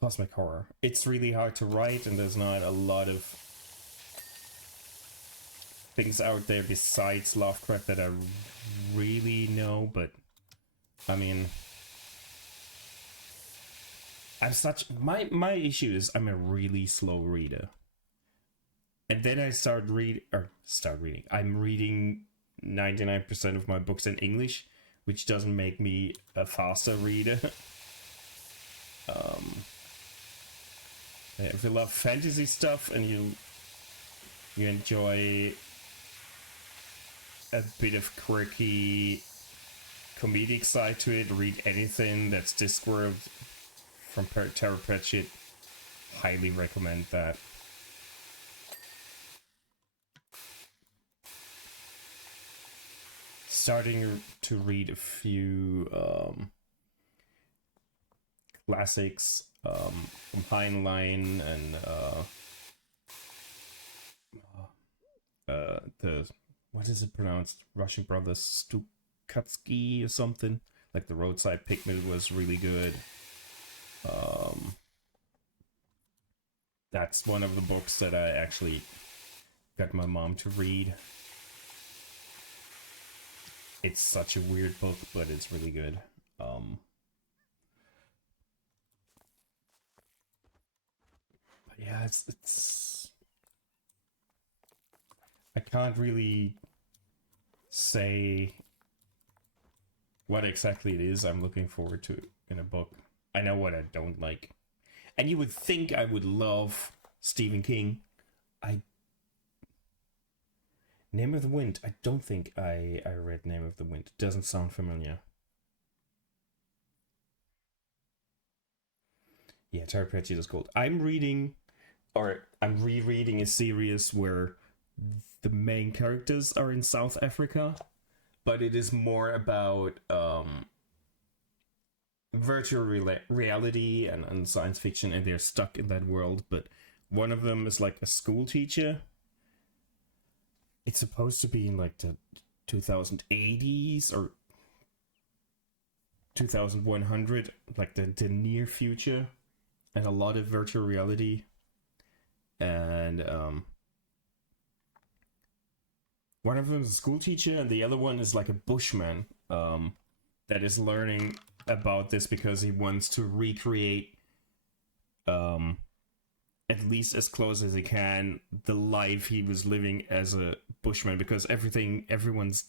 cosmic horror. It's really hard to write, and there's not a lot of things out there besides Lovecraft that I really know, but I mean, I'm such my issue is I'm a really slow reader. And then I start reading. I'm reading 99% of my books in English, which doesn't make me a faster reader. If you love fantasy stuff and you enjoy a bit of quirky comedic side to it, read anything that's Discworld from Terry Pratchett. Highly recommend that. Starting to read a few classics from Heinlein and the, what is it pronounced? Russian Brothers Stukatsky or something. Like the Roadside Picnic was really good. That's one of the books that I actually got my mom to read. It's such a weird book, but it's really good. But yeah, it's I can't really say what exactly it is I'm looking forward to in a book. I know what I don't like. And you would think I would love Stephen King. Name of the Wind. I don't think I read Name of the Wind. It doesn't sound familiar. Yeah, Terry Pratchett is cool. I'm rereading a series where the main characters are in South Africa, but it is more about virtual reality and science fiction, and they're stuck in that world. But one of them is like a school teacher. It's supposed to be in like the 2080s or 2100, like the near future, and a lot of virtual reality. And one of them is a school teacher, and the other one is like a bushman that is learning about this because he wants to recreate at least as close as he can the life he was living as a bushman, because everyone's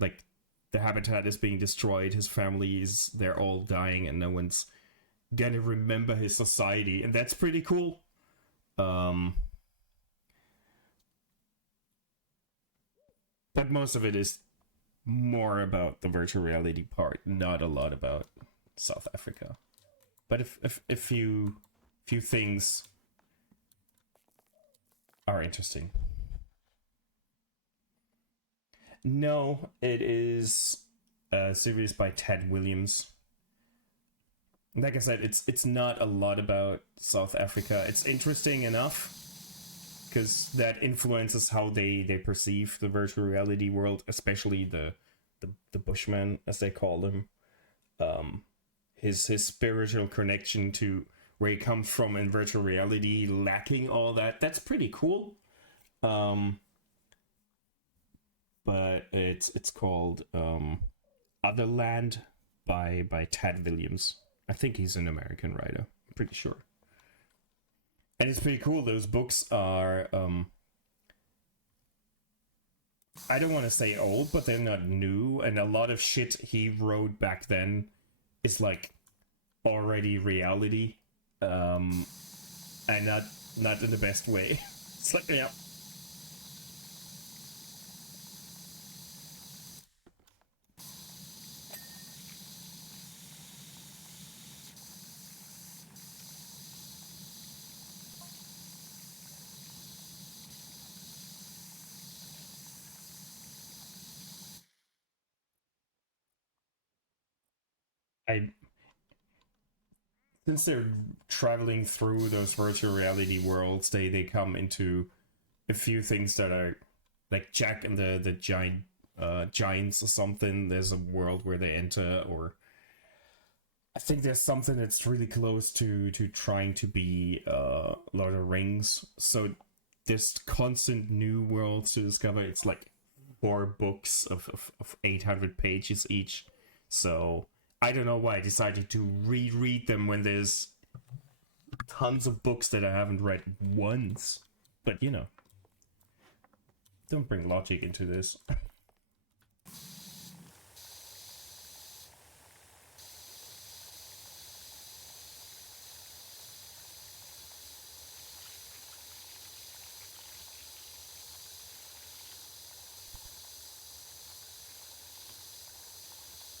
like, the habitat is being destroyed, his families, they're all dying, and no one's gonna remember his society, and that's pretty cool. But most of it is more about the virtual reality part, not a lot about South Africa. But if few things are interesting. No, it is a series by Ted Williams. Like I said, it's not a lot about South Africa. It's interesting enough because that influences how they perceive the virtual reality world, especially the Bushmen, as they call them. His spiritual connection to where he comes from in virtual reality, lacking all that. That's pretty cool. But it's called Otherland by Ted Williams. I think he's an American writer. I'm pretty sure. And it's pretty cool. Those books are I don't want to say old, but they're not new, and a lot of shit he wrote back then is like already reality. And not in the best way. It's like, yeah. Since they're traveling through those virtual reality worlds, they come into a few things that are like Jack and the Giants or something. There's a world where they enter, or I think there's something that's really close to trying to be Lord of the Rings. So there's constant new worlds to discover. It's like 4 books of 800 pages each. So I don't know why I decided to reread them when there's tons of books that I haven't read once. But, you know, Don't bring logic into this.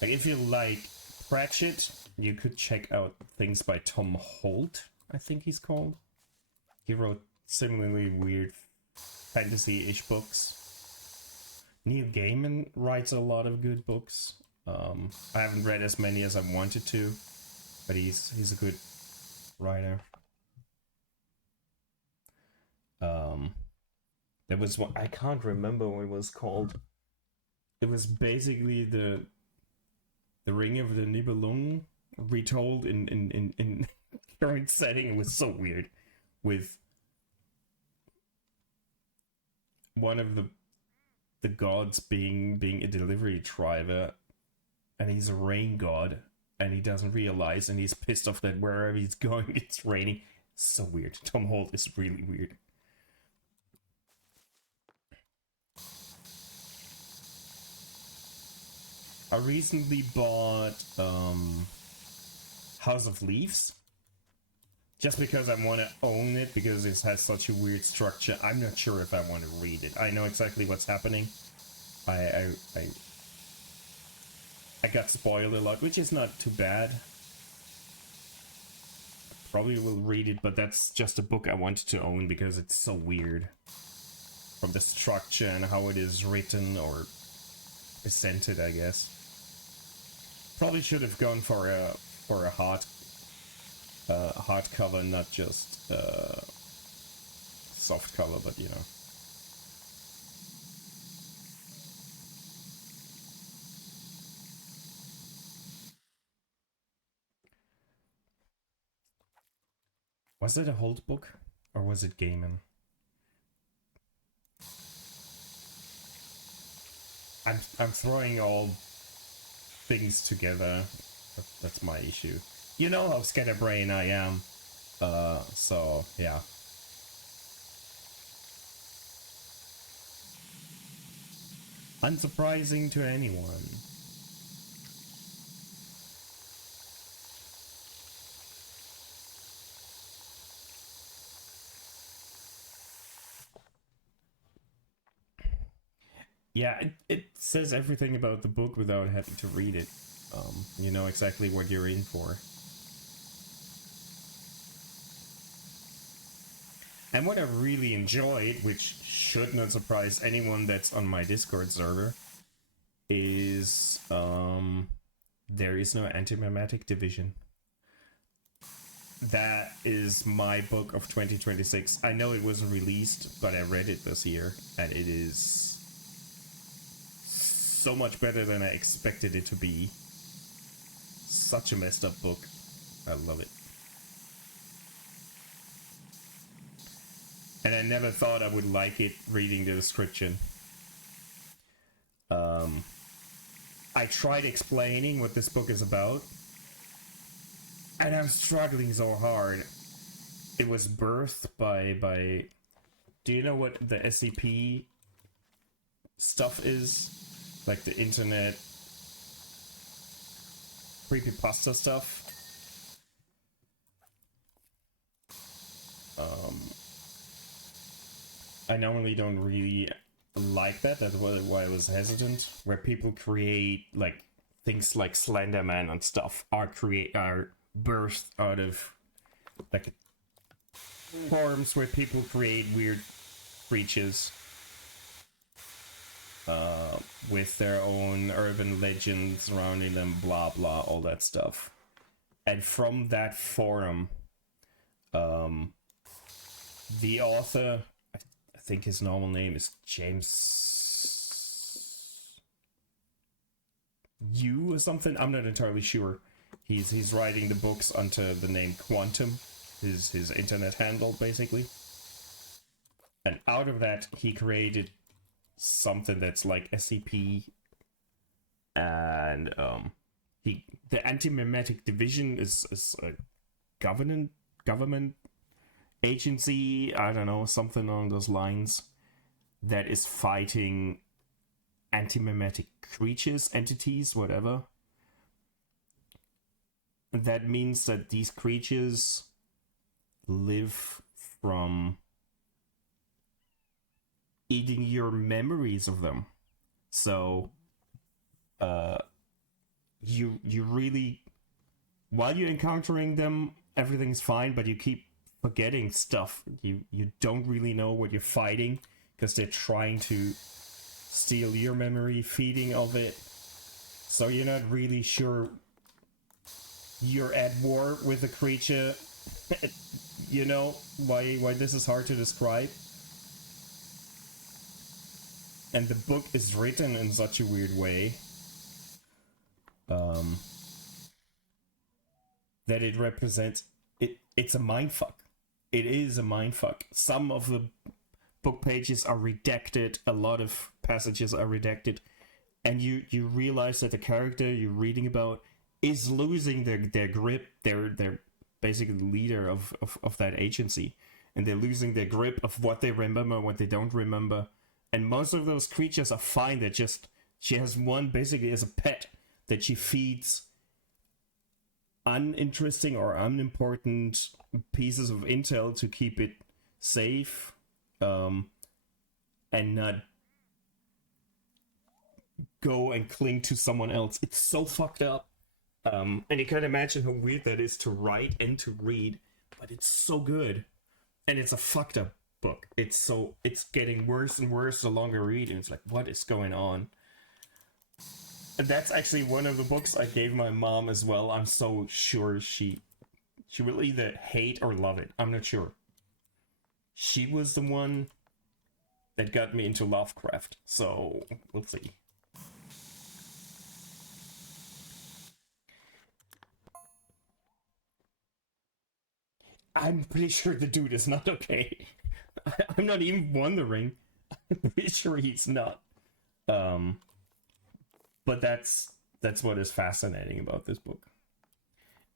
Like, if you like Pratchett, you could check out things by Tom Holt, I think he's called. He wrote similarly weird fantasy-ish books. Neil Gaiman writes a lot of good books. I haven't read as many as I wanted to, but he's a good writer. There was one, I can't remember what it was called. It was basically the Ring of the Nibelung retold in current setting. It was so weird, with one of the gods being a delivery driver, and he's a rain god, and he doesn't realize, and he's pissed off that wherever he's going it's raining. It's so weird. Tom Holt is really weird. I recently bought House of Leaves, just because I want to own it, because it has such a weird structure. I'm not sure if I want to read it. I know exactly what's happening. I got spoiled a lot, which is not too bad. Probably will read it, but that's just a book I wanted to own because it's so weird. From the structure and how it is written or presented, I guess. Probably should have gone for a hardcover, not just soft cover, but you know. Was it a Holt book or was it Gaiman? I'm throwing all things together. That's my issue. You know how scatterbrained I am. So yeah. Unsurprising to anyone. Yeah, it says everything about the book without having to read it. You know exactly what you're in for. And what I really enjoyed, which should not surprise anyone that's on my Discord server, is there is no anti-memetic division. That is my book of 2026. I know it wasn't released, but I read it this year, and it is so much better than I expected it to be. Such a messed up book. I love it. And I never thought I would like it reading the description. I tried explaining what this book is about, and I'm struggling so hard. It was birthed by do you know what the SCP stuff is? Like the internet creepypasta stuff. I normally don't really like that. That's why I was hesitant. Where people create like things like Slenderman and stuff are birthed out of like forums where people create weird creatures with their own urban legends surrounding them, blah blah, all that stuff. And from that forum, the author, I think his normal name is James Yu or something. I'm not entirely sure. He's writing the books under the name Quantum, his internet handle basically. And out of that, he created something that's like SCP, and the anti-memetic division is a government agency, I don't know, something along those lines, that is fighting anti-mimetic creatures, entities, whatever. That means that these creatures live from eating your memories of them. So you really, while you're encountering them, everything's fine, but you keep forgetting stuff. You don't really know what you're fighting because they're trying to steal your memory, feeding of it. So you're not really sure you're at war with a creature. You know why this is hard to describe. And the book is written in such a weird way that it represents it. It's a mindfuck. It is a mindfuck. Some of the book pages are redacted. A lot of passages are redacted, and you realize that the character you're reading about is losing their grip. They're basically the leader of that agency, and they're losing their grip of what they remember, what they don't remember. And most of those creatures are fine. They're just, she has one basically as a pet that she feeds uninteresting or unimportant pieces of intel to keep it safe, and not go and cling to someone else. It's so fucked up. And you can imagine how weird that is to write and to read, but it's so good. And it's a fucked up book. It's getting worse and worse the longer I read, and it's like, what is going on? And that's actually one of the books I gave my mom as well. I'm so sure she will either hate or love it. I'm not sure. She was the one that got me into Lovecraft, so we'll see. I'm pretty sure the dude is not okay. I'm not even wondering. I'm pretty sure he's not. But that's what is fascinating about this book.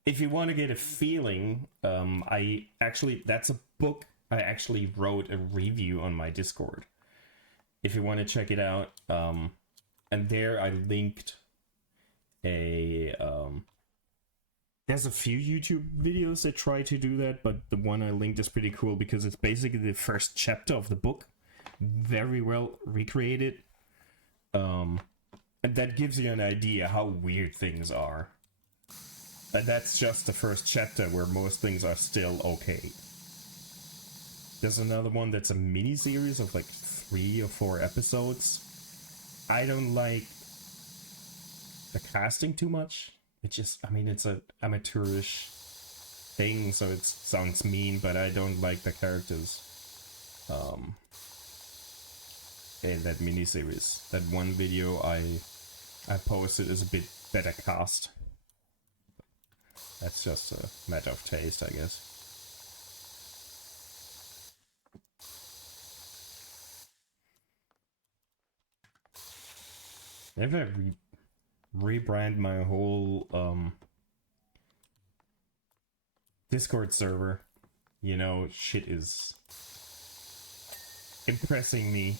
If you want to get a feeling, that's a book I actually wrote a review on my Discord. If you want to check it out, and there I linked there's a few YouTube videos that try to do that, but the one I linked is pretty cool because it's basically the first chapter of the book, very well recreated. And that gives you an idea how weird things are. And that's just the first chapter where most things are still okay. There's another one that's a mini-series of like 3 or 4 episodes. I don't like the casting too much. It just, I mean, it's an amateurish thing, so it sounds mean, but I don't like the characters in that miniseries. That one video I posted is a bit better cast. That's just a matter of taste, I guess. Maybe I rebrand my whole Discord server. You know, shit is impressing me.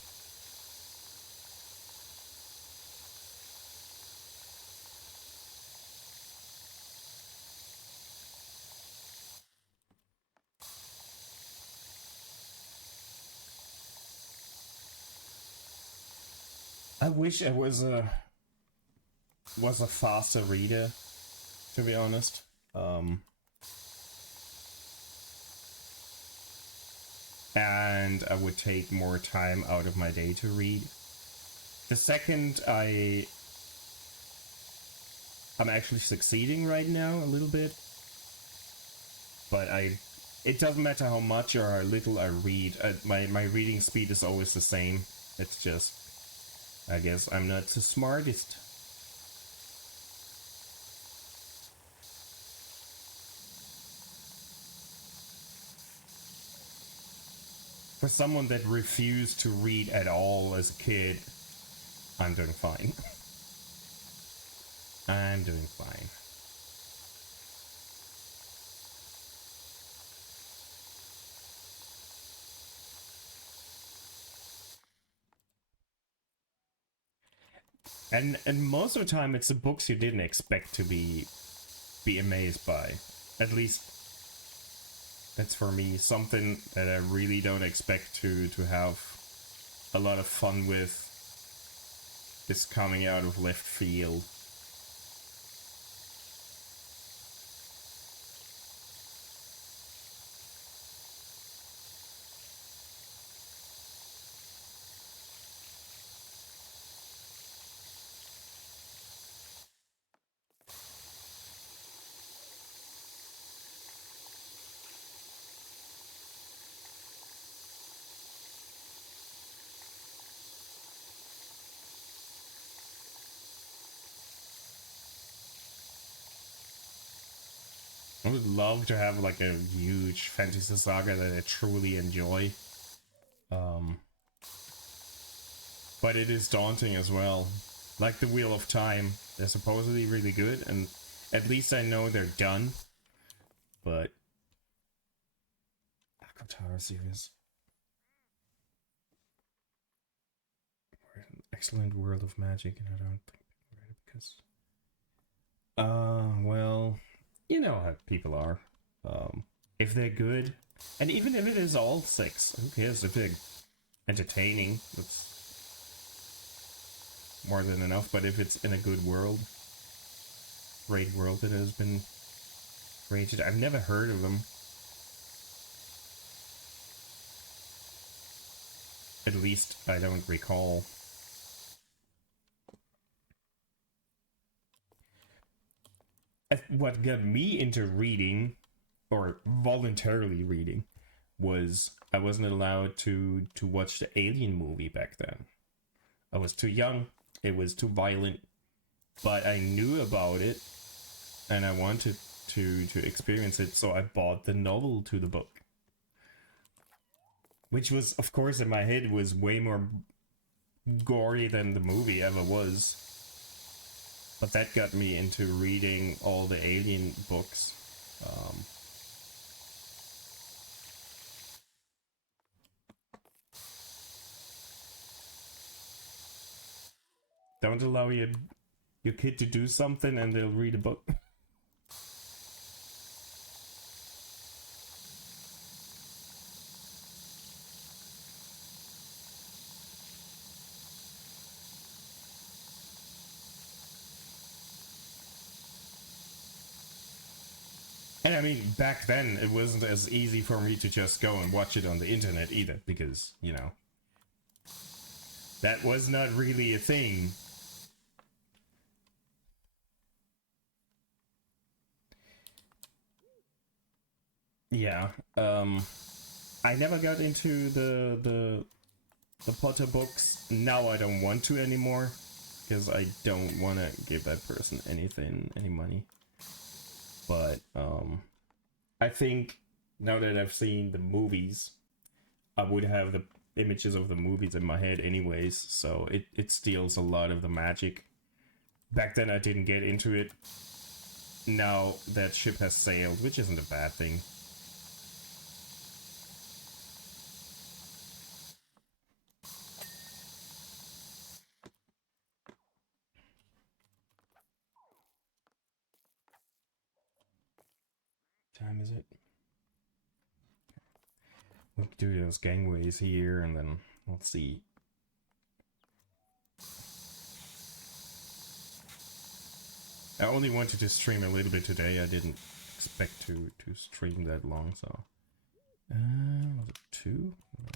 I wish I was a faster reader, to be honest. And I would take more time out of my day to read. The second I'm actually succeeding right now a little bit, but it doesn't matter how much or how little I read. My reading speed is always the same. It's just, I guess I'm not the smartest. For someone that refused to read at all as a kid, I'm doing fine. I'm doing fine. And most of the time it's the books you didn't expect to be amazed by. At least that's for me something that I really don't expect to have a lot of fun with is coming out of left field. I would love to have like a huge fantasy saga that I truly enjoy. But it is daunting as well. Like the Wheel of Time, they're supposedly really good, and at least I know they're done. But ACOTAR series. We're an excellent world of magic, and I don't think people read it because well, you know how people are. If they're good, and even if it is all six, who cares? If they're entertaining, that's more than enough. But if it's in a good world, great world that has been created, I've never heard of them. At least I don't recall. What got me into reading, or voluntarily reading, was I wasn't allowed to watch the Alien movie back then. I was too young, it was too violent, but I knew about it, and I wanted to experience it, so I bought the novel to the book. Which was, of course, in my head, was way more gory than the movie ever was. But that got me into reading all the Alien books. Don't allow your kid to do something and they'll read a book. And I mean, back then, it wasn't as easy for me to just go and watch it on the internet either, because, you know, that was not really a thing. Yeah, I never got into the Potter books. Now I don't want to anymore, because I don't want to give that person any money. But I think now that I've seen the movies, I would have the images of the movies in my head anyways, so it steals a lot of the magic. Back then I didn't get into it. Now that ship has sailed, which isn't a bad thing. Time is it? We'll do those gangways here, and then we'll see. I only wanted to stream a little bit today. I didn't expect to stream that long, so. Was it 2? No.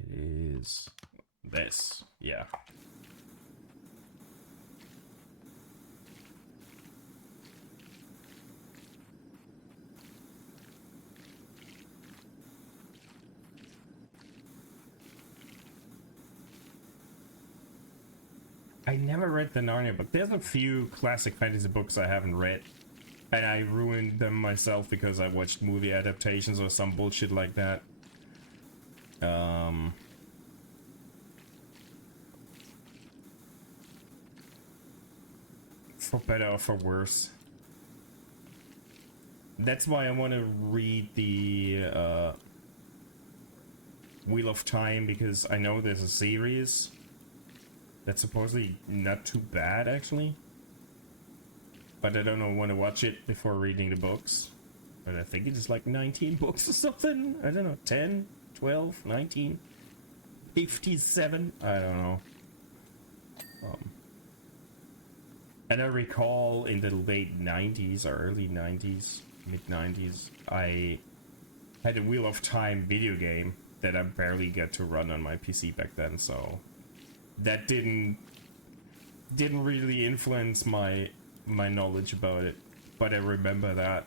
It is this, yeah. I never read the Narnia book. There's a few classic fantasy books I haven't read, and I ruined them myself because I watched movie adaptations or some bullshit like that. For better or for worse. That's why I want to read the Wheel of Time, because I know there's a series. That's supposedly not too bad, actually. But I don't want to watch it before reading the books. But I think it's like 19 books or something. I don't know, 10, 12, 19, 57. I don't know. And I recall in the late 90s or early 90s, mid 90s, I had a Wheel of Time video game that I barely got to run on my PC back then, so that didn't really influence my knowledge about it. But I remember that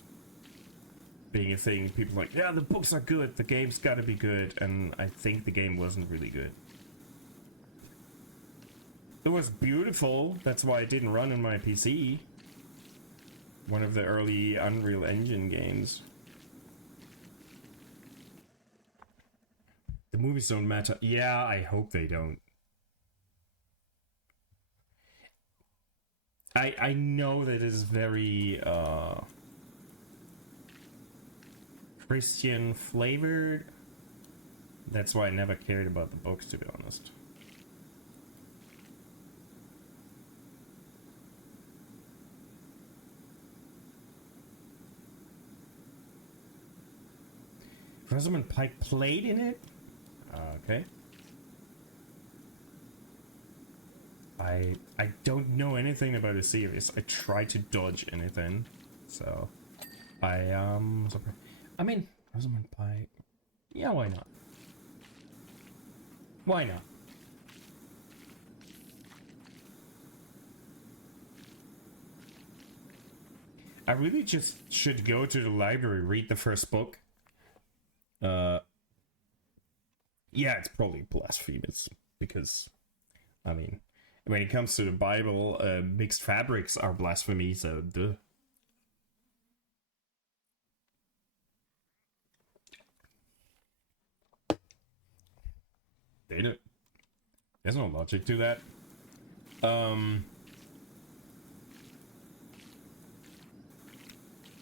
being a thing. People like, yeah, the books are good, the game's gotta be good, and I think the game wasn't really good. It was beautiful, that's why it didn't run on my PC. One of the early Unreal Engine games. The movies don't matter. Yeah, I hope they don't. I know that it is very Christian flavored. That's why I never cared about the books, to be honest. Rosamund Pike played in it? Okay. I don't know anything about the series. I try to dodge anything, so I mean, Rosamund Pike. Yeah, why not? Why not? I really just should go to the library, read the first book. Yeah, it's probably blasphemous because, I mean, when it comes to the Bible, mixed fabrics are blasphemy, so duh. There's no logic to that.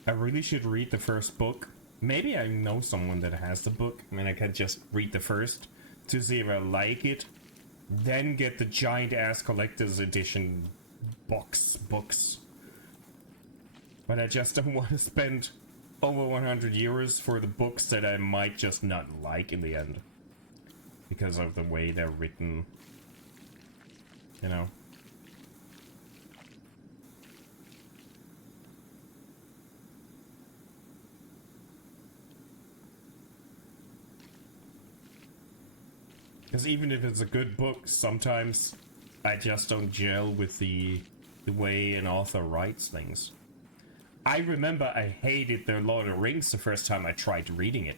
I really should read the first book. Maybe I know someone that has the book. I mean, I can just read the first to see if I like it. Then get the giant ass collector's edition books. But I just don't want to spend over 100 euros for the books that I might just not like in the end. Because of the way they're written. You know. Because even if it's a good book, sometimes I just don't gel with the way an author writes things. I remember I hated the Lord of the Rings the first time I tried reading it.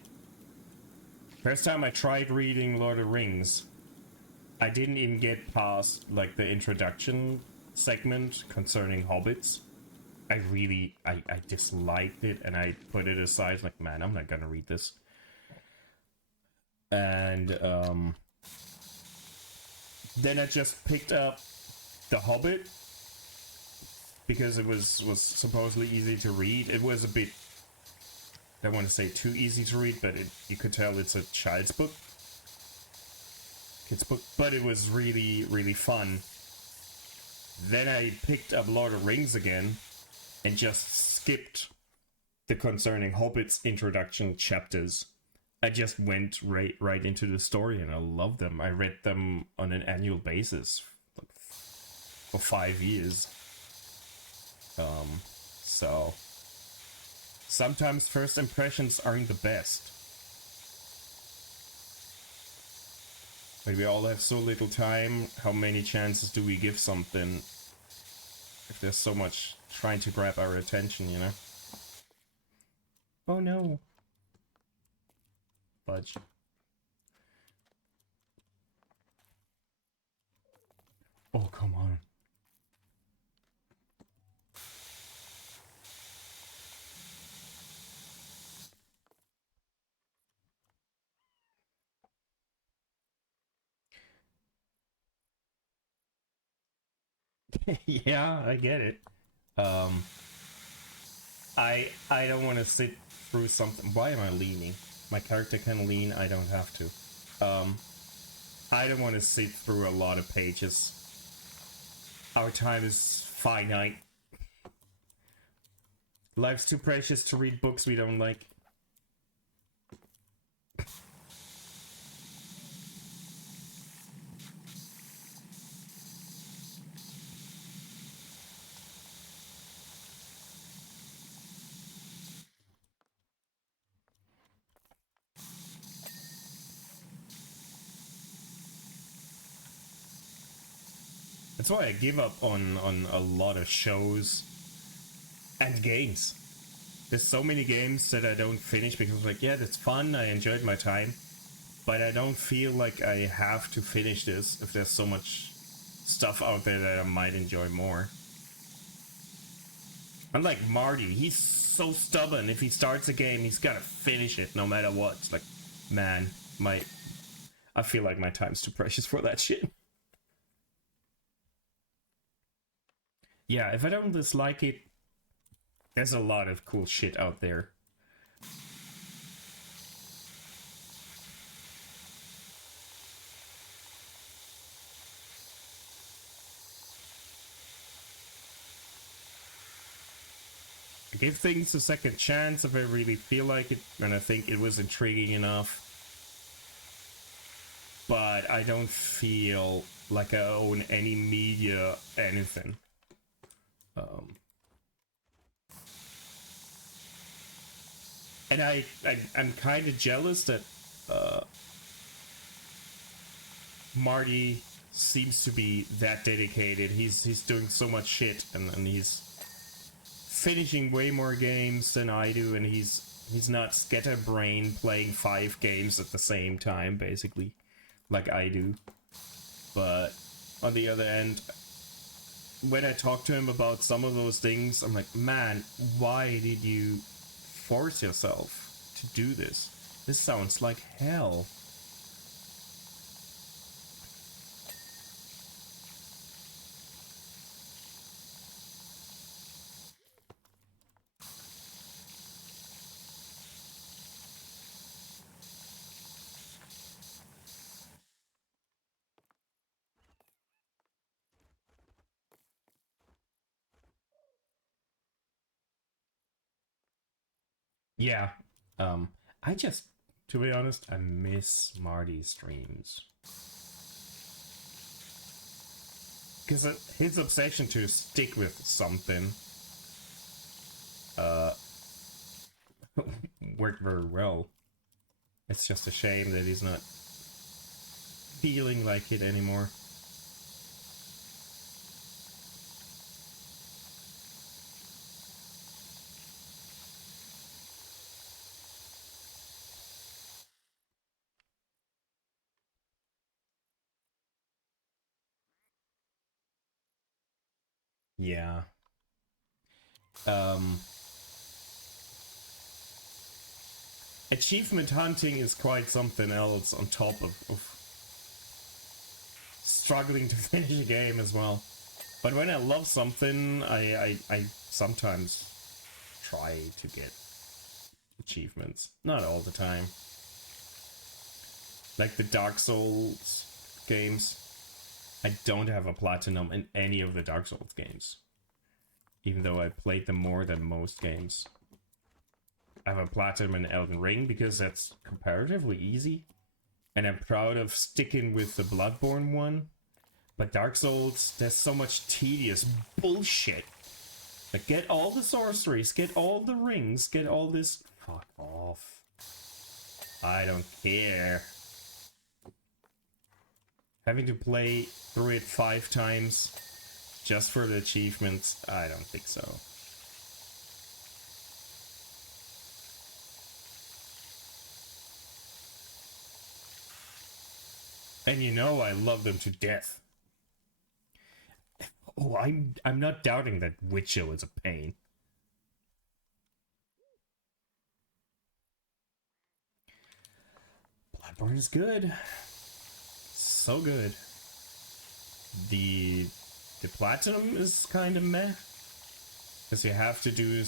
First time I tried reading Lord of the Rings, I didn't even get past like the introduction segment concerning hobbits. I disliked it and I put it aside like, man, I'm not gonna read this. And then I just picked up The Hobbit because it was supposedly easy to read. It was a bit, I don't want to say too easy to read, but you could tell it's a child's book. Kid's book. But it was really, really fun. Then I picked up Lord of the Rings again and just skipped the concerning Hobbits introduction chapters. I just went right into the story and I loved them. I read them on an annual basis like, for 5 years. So sometimes first impressions aren't the best. But we all have so little time. How many chances do we give something if there's so much trying to grab our attention, you know? Oh no. Fudge. Oh, come on. Yeah, I get it. I don't want to sit through something. Why am I leaning? My character can lean, I don't have to. I don't want to sit through a lot of pages Our time is finite. Life's too precious to read books we don't like. That's why I give up on a lot of shows and games. There's so many games that I don't finish because I'm like, yeah, that's fun, I enjoyed my time, but I don't feel like I have to finish this if there's so much stuff out there that I might enjoy more. Unlike Marty, he's so stubborn. If he starts a game, he's gotta finish it no matter what. It's like, man, I feel like my time's too precious for that shit. Yeah, if I don't dislike it, there's a lot of cool shit out there. I give things a second chance if I really feel like it, and I think it was intriguing enough. But I don't feel like I own any media, anything. And I'm kind of jealous that Marty seems to be that dedicated. He's doing so much shit, and he's finishing way more games than I do, and he's not scatterbrained playing 5 games at the same time, basically, like I do. But on the other end, when I talk to him about some of those things, I'm like, man, why did you force yourself to do this? This sounds like hell. Yeah, I just, to be honest, I miss Marty's streams. Because his obsession to stick with something worked very well. It's just a shame that he's not feeling like it anymore. Yeah. Achievement hunting is quite something else on top of struggling to finish a game as well. But when I love something, I sometimes try to get achievements. Not all the time. Like the Dark Souls games. I don't have a platinum in any of the Dark Souls games. Even though I played them more than most games. I have a platinum in Elden Ring because that's comparatively easy. And I'm proud of sticking with the Bloodborne one. But Dark Souls, there's so much tedious bullshit. Like, get all the sorceries, get all the rings, get all this... Fuck off. I don't care. Having to play through it 5 times just for the achievements, I don't think so. And you know I love them to death. Oh, I'm not doubting that Witcher is a pain. Bloodborne is good. So good. The platinum is kind of meh. Because you have to do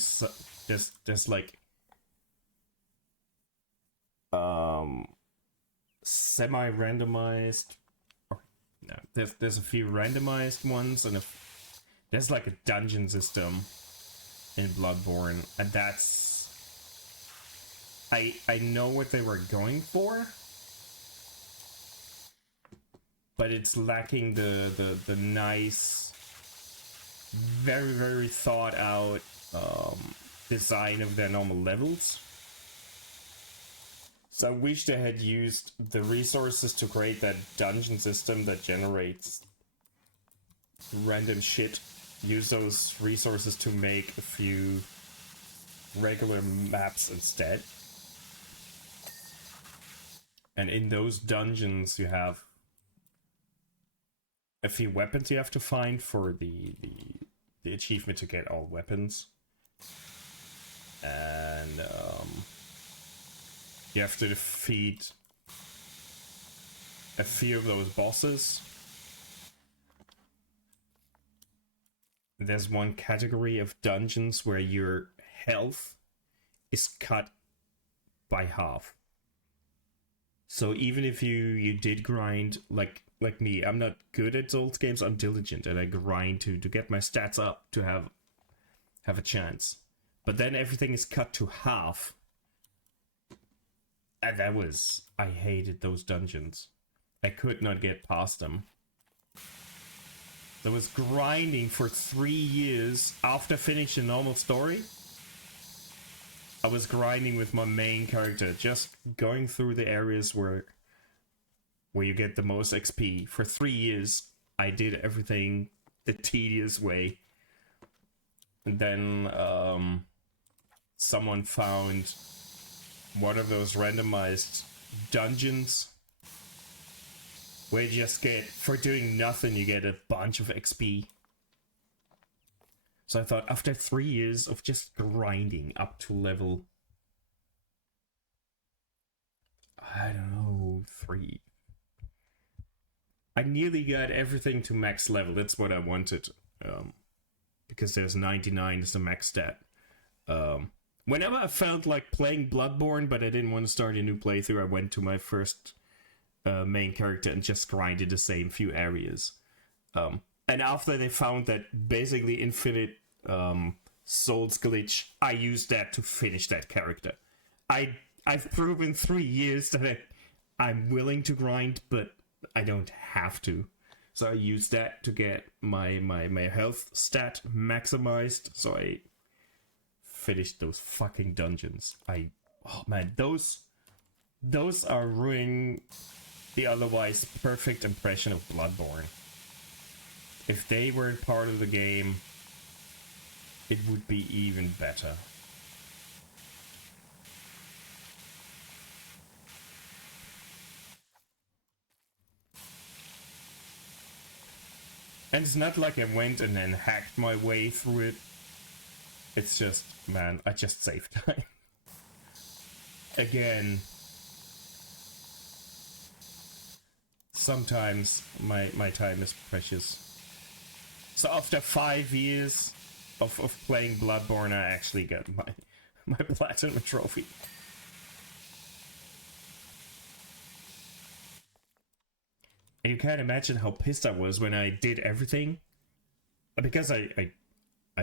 this like semi-randomized. No, there's a few randomized ones and a There's like a dungeon system in Bloodborne, and that's... I know what they were going for, but it's lacking the nice, very, very thought out design of their normal levels. So I wish they had used the resources to create that dungeon system that generates random shit. Use those resources to make a few regular maps instead. And in those dungeons you have a few weapons you have to find for the achievement to get all weapons. And you have to defeat a few of those bosses. There's one category of dungeons where your health is cut by half. So even if you did grind, like me, I'm not good at Souls games, I'm diligent, and I grind to get my stats up to have a chance. But then everything is cut to half. And that was... I hated those dungeons. I could not get past them. I was grinding for 3 years after finishing the normal story. I was grinding with my main character, just going through the areas where you get the most XP. For 3 years, I did everything the tedious way. And then someone found one of those randomized dungeons where you just get, for doing nothing, you get a bunch of XP. So I thought, after 3 years of just grinding up to level, I don't know, 3. I nearly got everything to max level. That's what I wanted. Because there's 99 is the max stat. Whenever I felt like playing Bloodborne, but I didn't want to start a new playthrough, I went to my first main character and just grinded the same few areas. And after they found that basically infinite souls glitch, I used that to finish that character. I've proven 3 years that I'm willing to grind, but I don't have to. So I used that to get my health stat maximized, so I finished those fucking dungeons. Oh man, those are ruining the otherwise perfect impression of Bloodborne. If they weren't part of the game, it would be even better. And it's not like I went and then hacked my way through it. It's just, man, I just saved time. Again, sometimes my time is precious. So after 5 years of playing Bloodborne, I actually got my platinum trophy. And you can't imagine how pissed I was when I did everything. Because I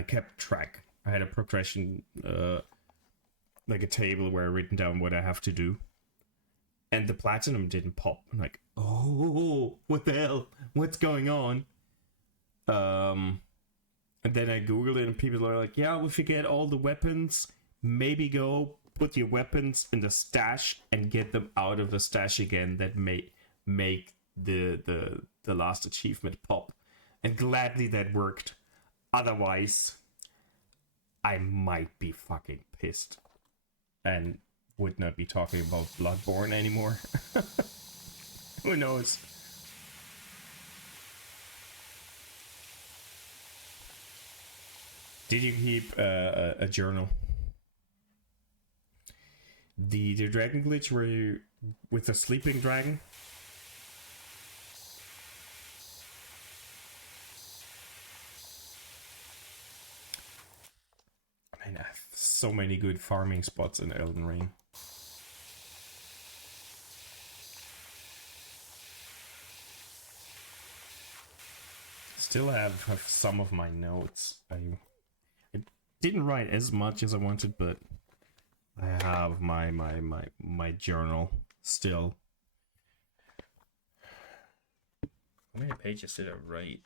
kept track. I had a progression, like a table where I written down what I have to do. And the platinum didn't pop. I'm like, oh, what the hell? What's going on? And then I googled it and people are like, yeah, if you get all the weapons, maybe go put your weapons in the stash and get them out of the stash again. That may make the last achievement pop. And gladly that worked. Otherwise, I might be fucking pissed. And would not be talking about Bloodborne anymore. Who knows? Did you keep a journal? The dragon glitch where you with the sleeping dragon? I mean, I have so many good farming spots in Elden Ring. Still have some of my notes. I didn't write as much as I wanted, but I have my journal still. How many pages did I write?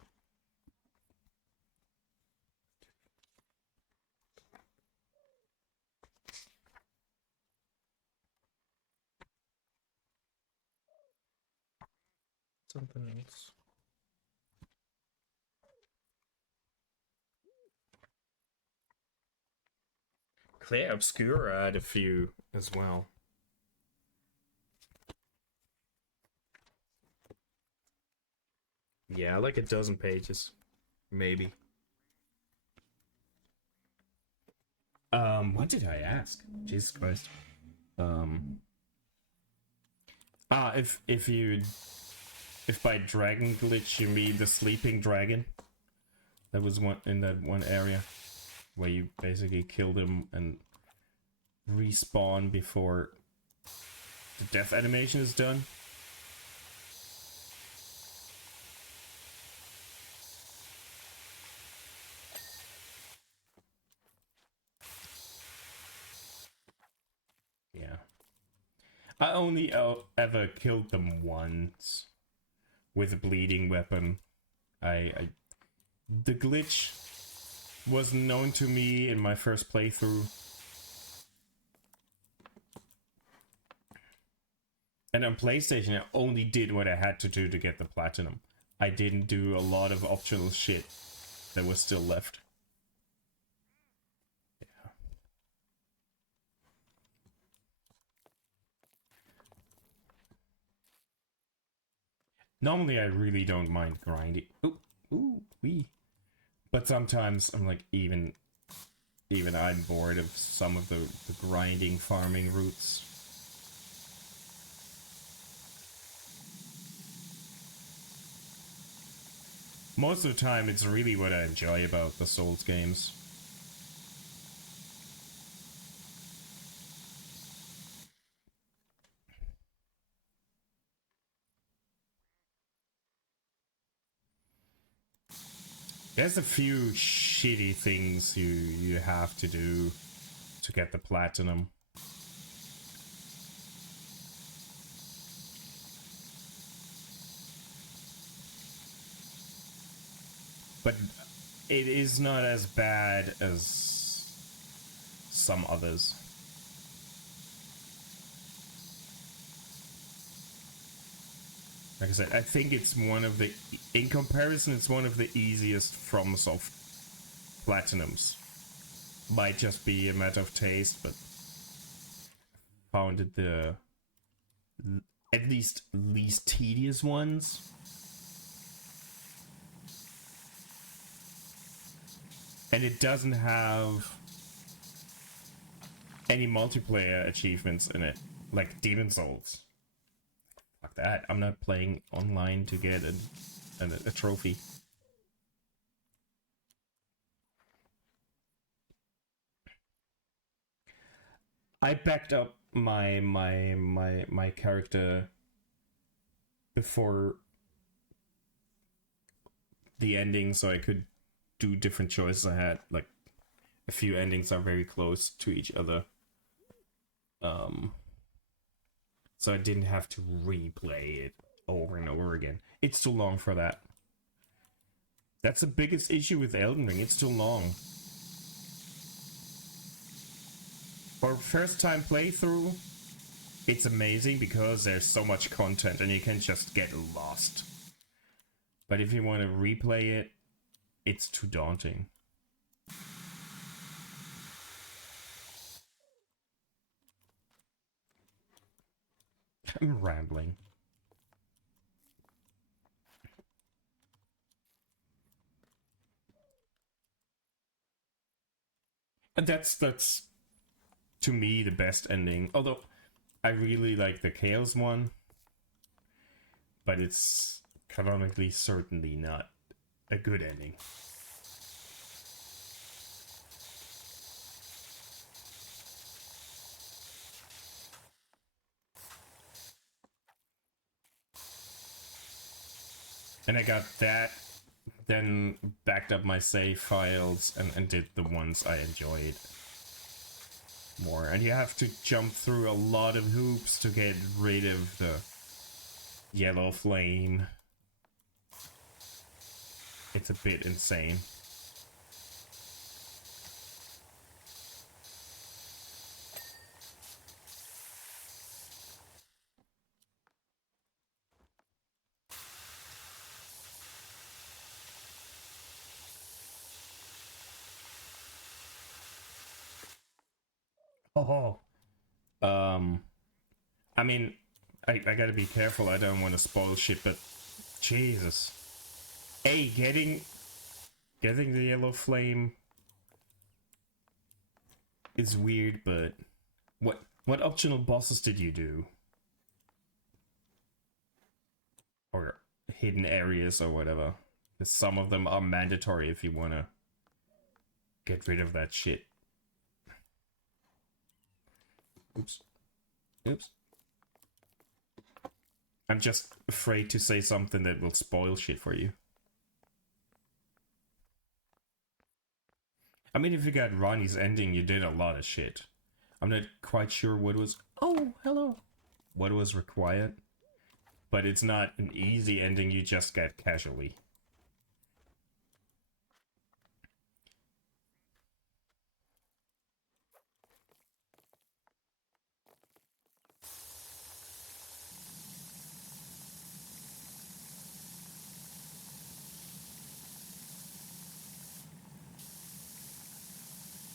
Something else. Claire Obscura had a few as well. Yeah, like a dozen pages. Maybe. What did I ask? Jesus Christ. If by dragon glitch you mean the sleeping dragon, that was one in that one area where you basically kill them and respawn before the death animation is done. Yeah. I only ever killed them once with a bleeding weapon. The glitch was known to me in my first playthrough. And on PlayStation, I only did what I had to do to get the platinum. I didn't do a lot of optional shit that was still left. Yeah. Normally, I really don't mind grinding. But sometimes I'm like, even I'm bored of some of the grinding farming routes. Most of the time, it's really what I enjoy about the Souls games. There's a few shitty things you have to do to get the platinum. But it is not as bad as some others. Like I said, I think it's one of the... In comparison, it's one of the easiest FromSoft platinums. Might just be a matter of taste, but... found it the... at least least tedious ones. And it doesn't have any multiplayer achievements in it, like Demon Souls. Fuck that, I'm not playing online to get a trophy. I backed up my character before the ending so I could do different choices. I had like a few endings are very close to each other, so I didn't have to replay it over and over again. It's too long for that. That's the biggest issue with Elden Ring. It's too long. For first time playthrough, it's amazing because there's so much content and you can just get lost. But if you want to replay it, it's too daunting. I'm rambling. And that's to me the best ending. Although I really like the Chaos one, but it's canonically certainly not a good ending. And I got that then backed up my save files and did the ones I enjoyed more. And you have to jump through a lot of hoops to get rid of the yellow flame. It's a bit insane. Oh, I mean, I gotta be careful. I don't want to spoil shit, but Jesus, getting the yellow flame is weird. But what optional bosses did you do, or hidden areas or whatever? Because some of them are mandatory if you wanna get rid of that shit. Oops. Oops. I'm just afraid to say something that will spoil shit for you. I mean, if you got Ronnie's ending, you did a lot of shit. I'm not quite sure what was... Oh, hello! What was required. But it's not an easy ending you just get casually.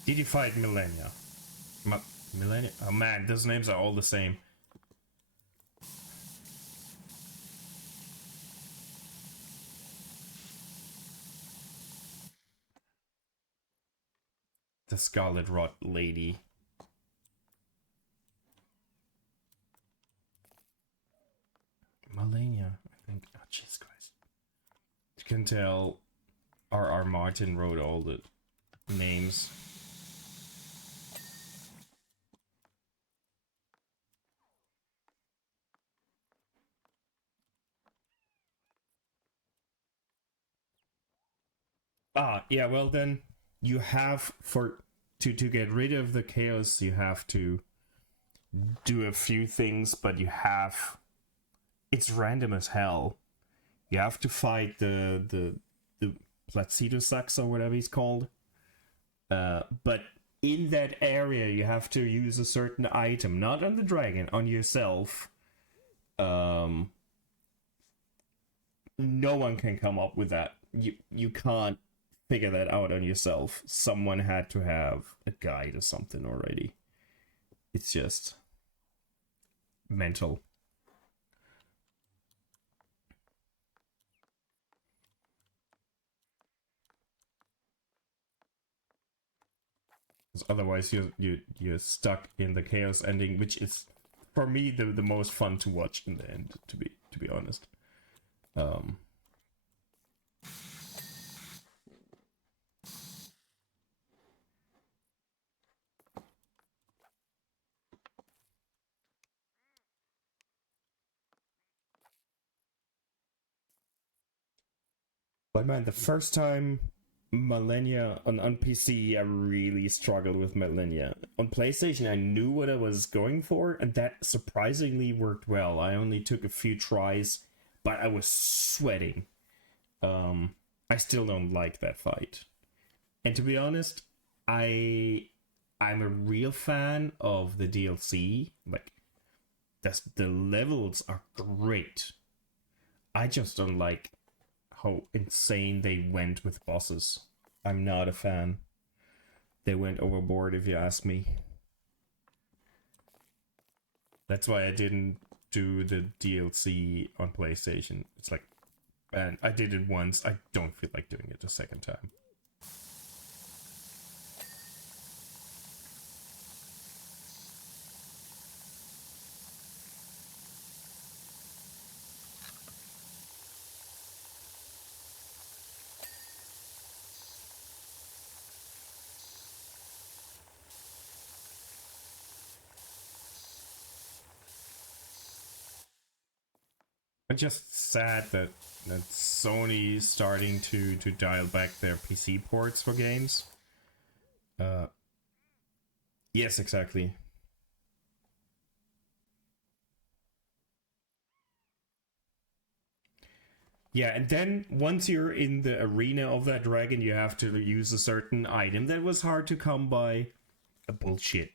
Did you fight Millennia? Millennia? Oh man, those names are all the same. The Scarlet Rot lady. Millennia, I think. Oh, Jesus Christ. You can tell R.R. Martin wrote all the names. Yeah, well then, you have, to get rid of the chaos, you have to do a few things, but it's random as hell. You have to fight the Placidosax or whatever he's called. But in that area, you have to use a certain item, not on the dragon, on yourself. No one can come up with that. You can't figure that out on yourself. Someone had to have a guide or something already. It's just mental. Otherwise, you're stuck in the chaos ending, which is for me the most fun to watch in the end. To be honest. But man, the first time Millennia on PC, I really struggled with Millennia. On PlayStation, I knew what I was going for, and that surprisingly worked well. I only took a few tries, but I was sweating. I still don't like that fight. And to be honest, I'm a real fan of the DLC. Like, the levels are great. I just don't like how insane they went with bosses. I'm not a fan. They went overboard, if you ask me. That's why I didn't do the DLC on PlayStation. It's like, man, I did it once. I don't feel like doing it a second time. I'm just sad that Sony is starting to dial back their PC ports for games. Yes, exactly. Yeah, and then once you're in the arena of that dragon, you have to use a certain item that was hard to come by. Bullshit.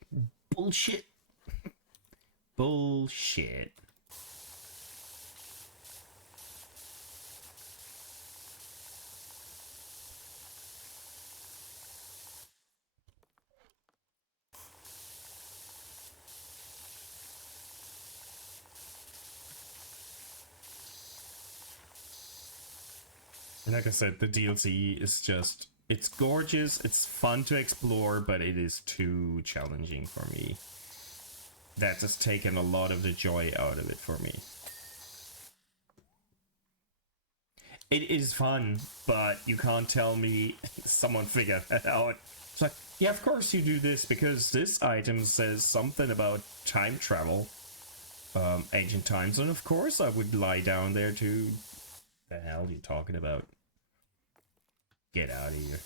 Bullshit. Bullshit. Like I said, the DLC is just... It's gorgeous, it's fun to explore, but it is too challenging for me. That has taken a lot of the joy out of it for me. It is fun, but you can't tell me someone figured that out. It's like, yeah, of course you do this because this item says something about time travel. Ancient times, and of course I would lie down there to... The hell are you talking about? Get out of here.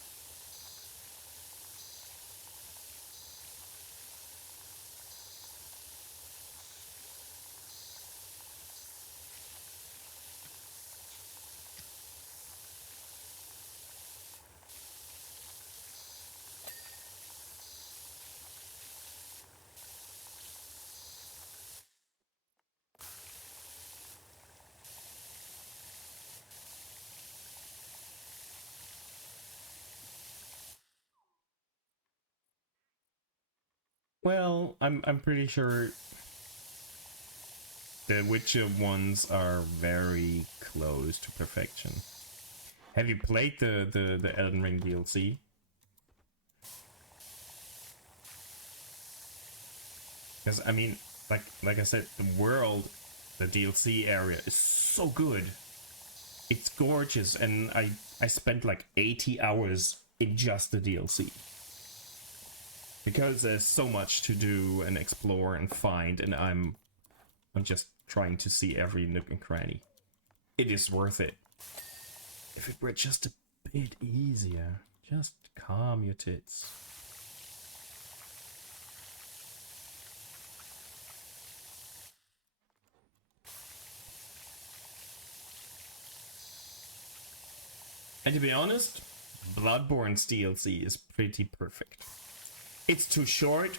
Well, I'm pretty sure the Witcher ones are very close to perfection. Have you played the Elden Ring DLC? Because I mean, like I said, the world, the DLC area is so good. It's gorgeous, and I spent like 80 hours in just the DLC. Because there's so much to do and explore and find, and I'm just trying to see every nook and cranny. It is worth it. If it were just a bit easier, just calm your tits. And to be honest, Bloodborne's DLC is pretty perfect. It's too short.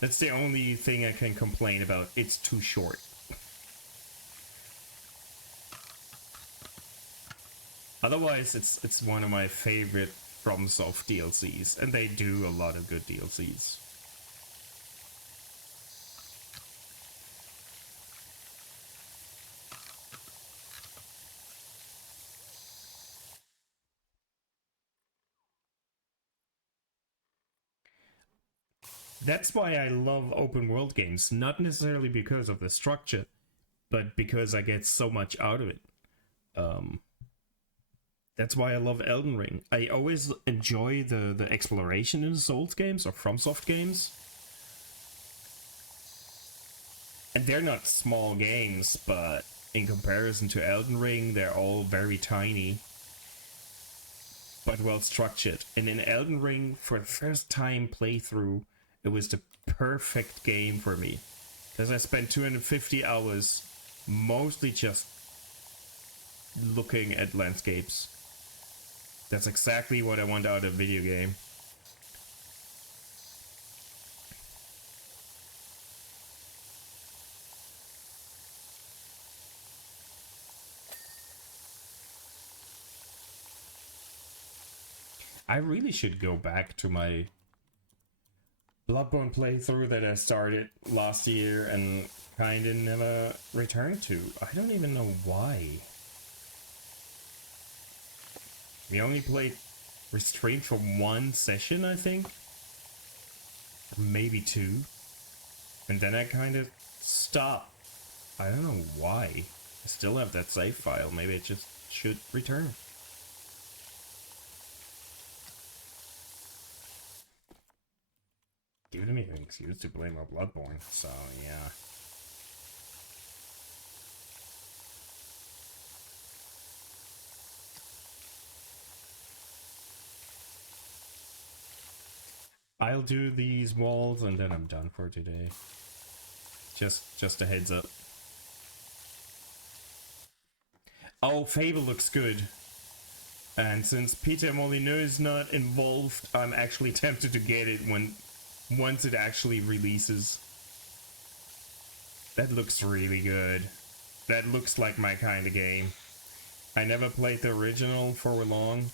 That's the only thing I can complain about. It's too short. Otherwise, it's one of my favorite FromSoft DLCs, and they do a lot of good DLCs. That's why I love open world games, not necessarily because of the structure, but because I get so much out of it. That's why I love Elden Ring. I always enjoy the exploration in the Souls games or FromSoft games. And they're not small games, but in comparison to Elden Ring, they're all very tiny, but well structured. And in Elden Ring, for the first time playthrough, it was the perfect game for me. Because I spent 250 hours mostly just looking at landscapes. That's exactly what I want out of a video game. I really should go back to my Bloodborne playthrough that I started last year and kinda never returned to. I don't even know why. We only played Restraint for one session, I think. Maybe two. And then I kind of stopped. I don't know why. I still have that save file. Maybe I just should return. Giving me an excuse to blame on Bloodborne, so yeah. I'll do these walls and then I'm done for today. Just a heads up. Oh, Fable looks good. And since Peter Molyneux is not involved, I'm actually tempted to get it once it actually releases. That looks really good. That looks like my kind of game. I never played the original for long.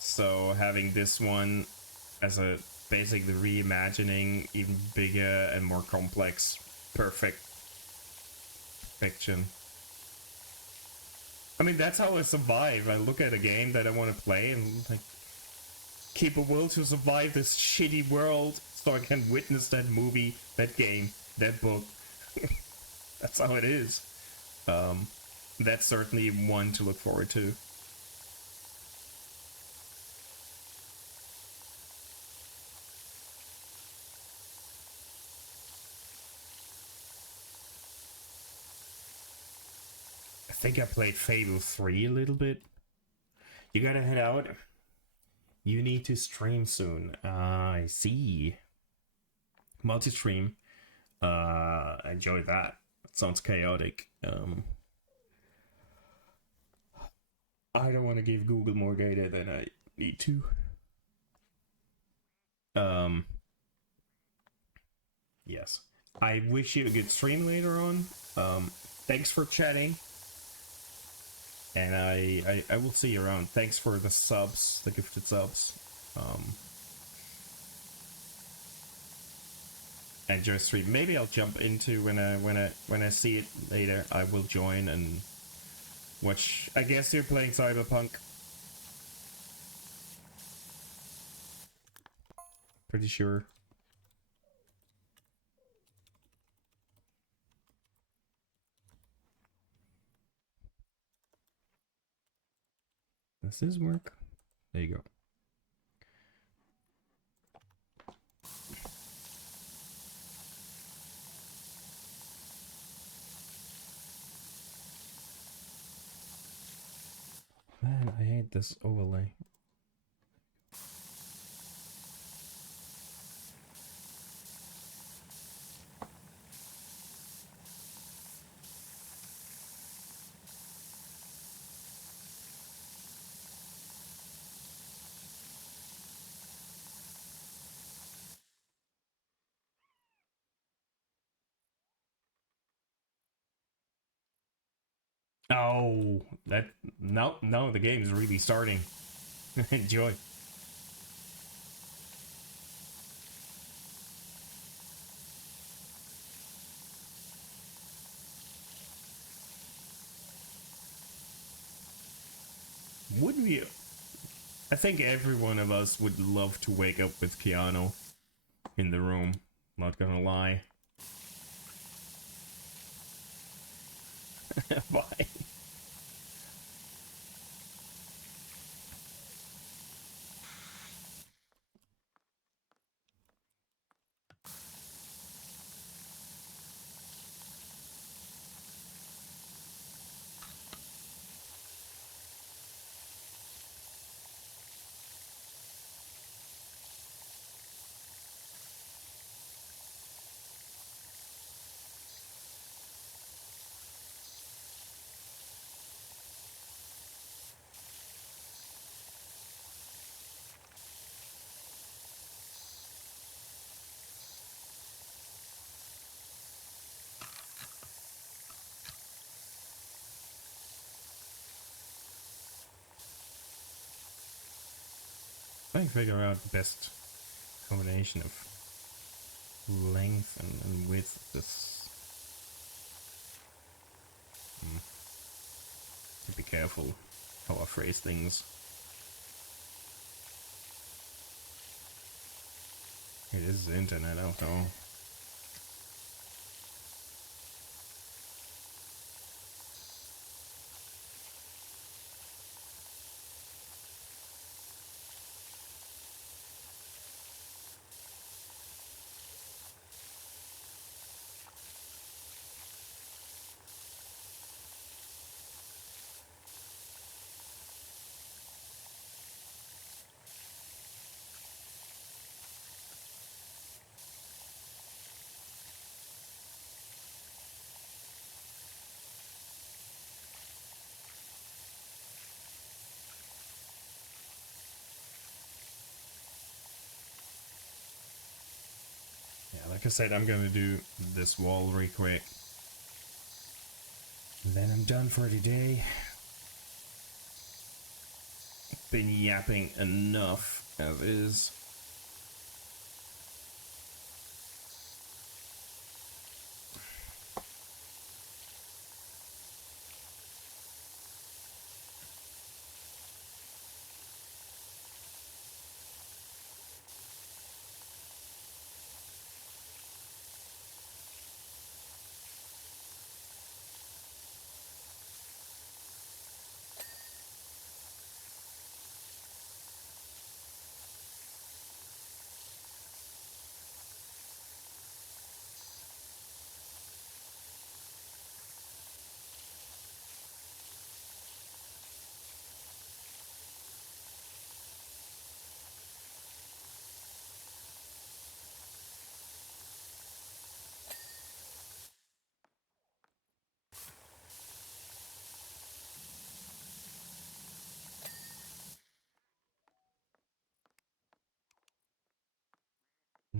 So having this one as a basically reimagining, even bigger and more complex, perfection. I mean, that's how I survive. I look at a game that I want to play and like keep a will to survive this shitty world so I can witness that movie, that game, that book. That's how it is. That's certainly one to look forward to. I think I played Fable 3 a little bit. You gotta head out. You need to stream soon. I see. Multi-stream. Enjoy that. Sounds chaotic. I don't want to give Google more data than I need to. Yes. I wish you a good stream later on. Thanks for chatting. And I will see you around. Thanks for the subs, the gifted subs. Enjoy stream. Maybe I'll jump into when I see it later. I will join and watch. I guess you're playing Cyberpunk. Pretty sure. Does this work? There you go. Man, I hate this overlay. Oh, that no, the game is really starting. Enjoy. Would we? I think every one of us would love to wake up with Keanu in the room. Not gonna lie. Bye. I figure out the best combination of length and width of this. Be careful how I phrase things. It is the internet after all. Like I said, I'm gonna do this wall real quick. And then I'm done for the day. Been yapping enough as is.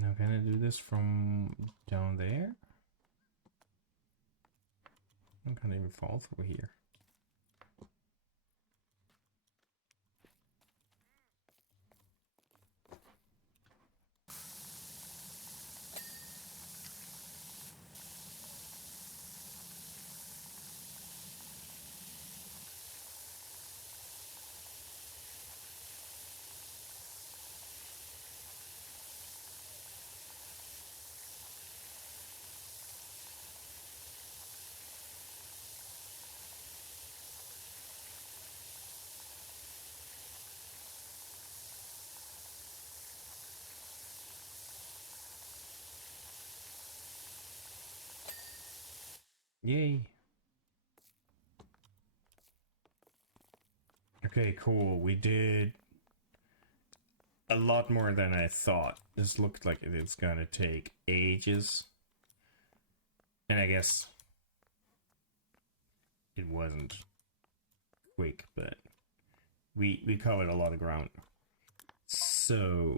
Now can I do this from down there? I can't even fall through here. Yay. Okay, cool. We did a lot more than I thought. This looked like it's gonna take ages. And I guess it wasn't quick, but we covered a lot of ground. So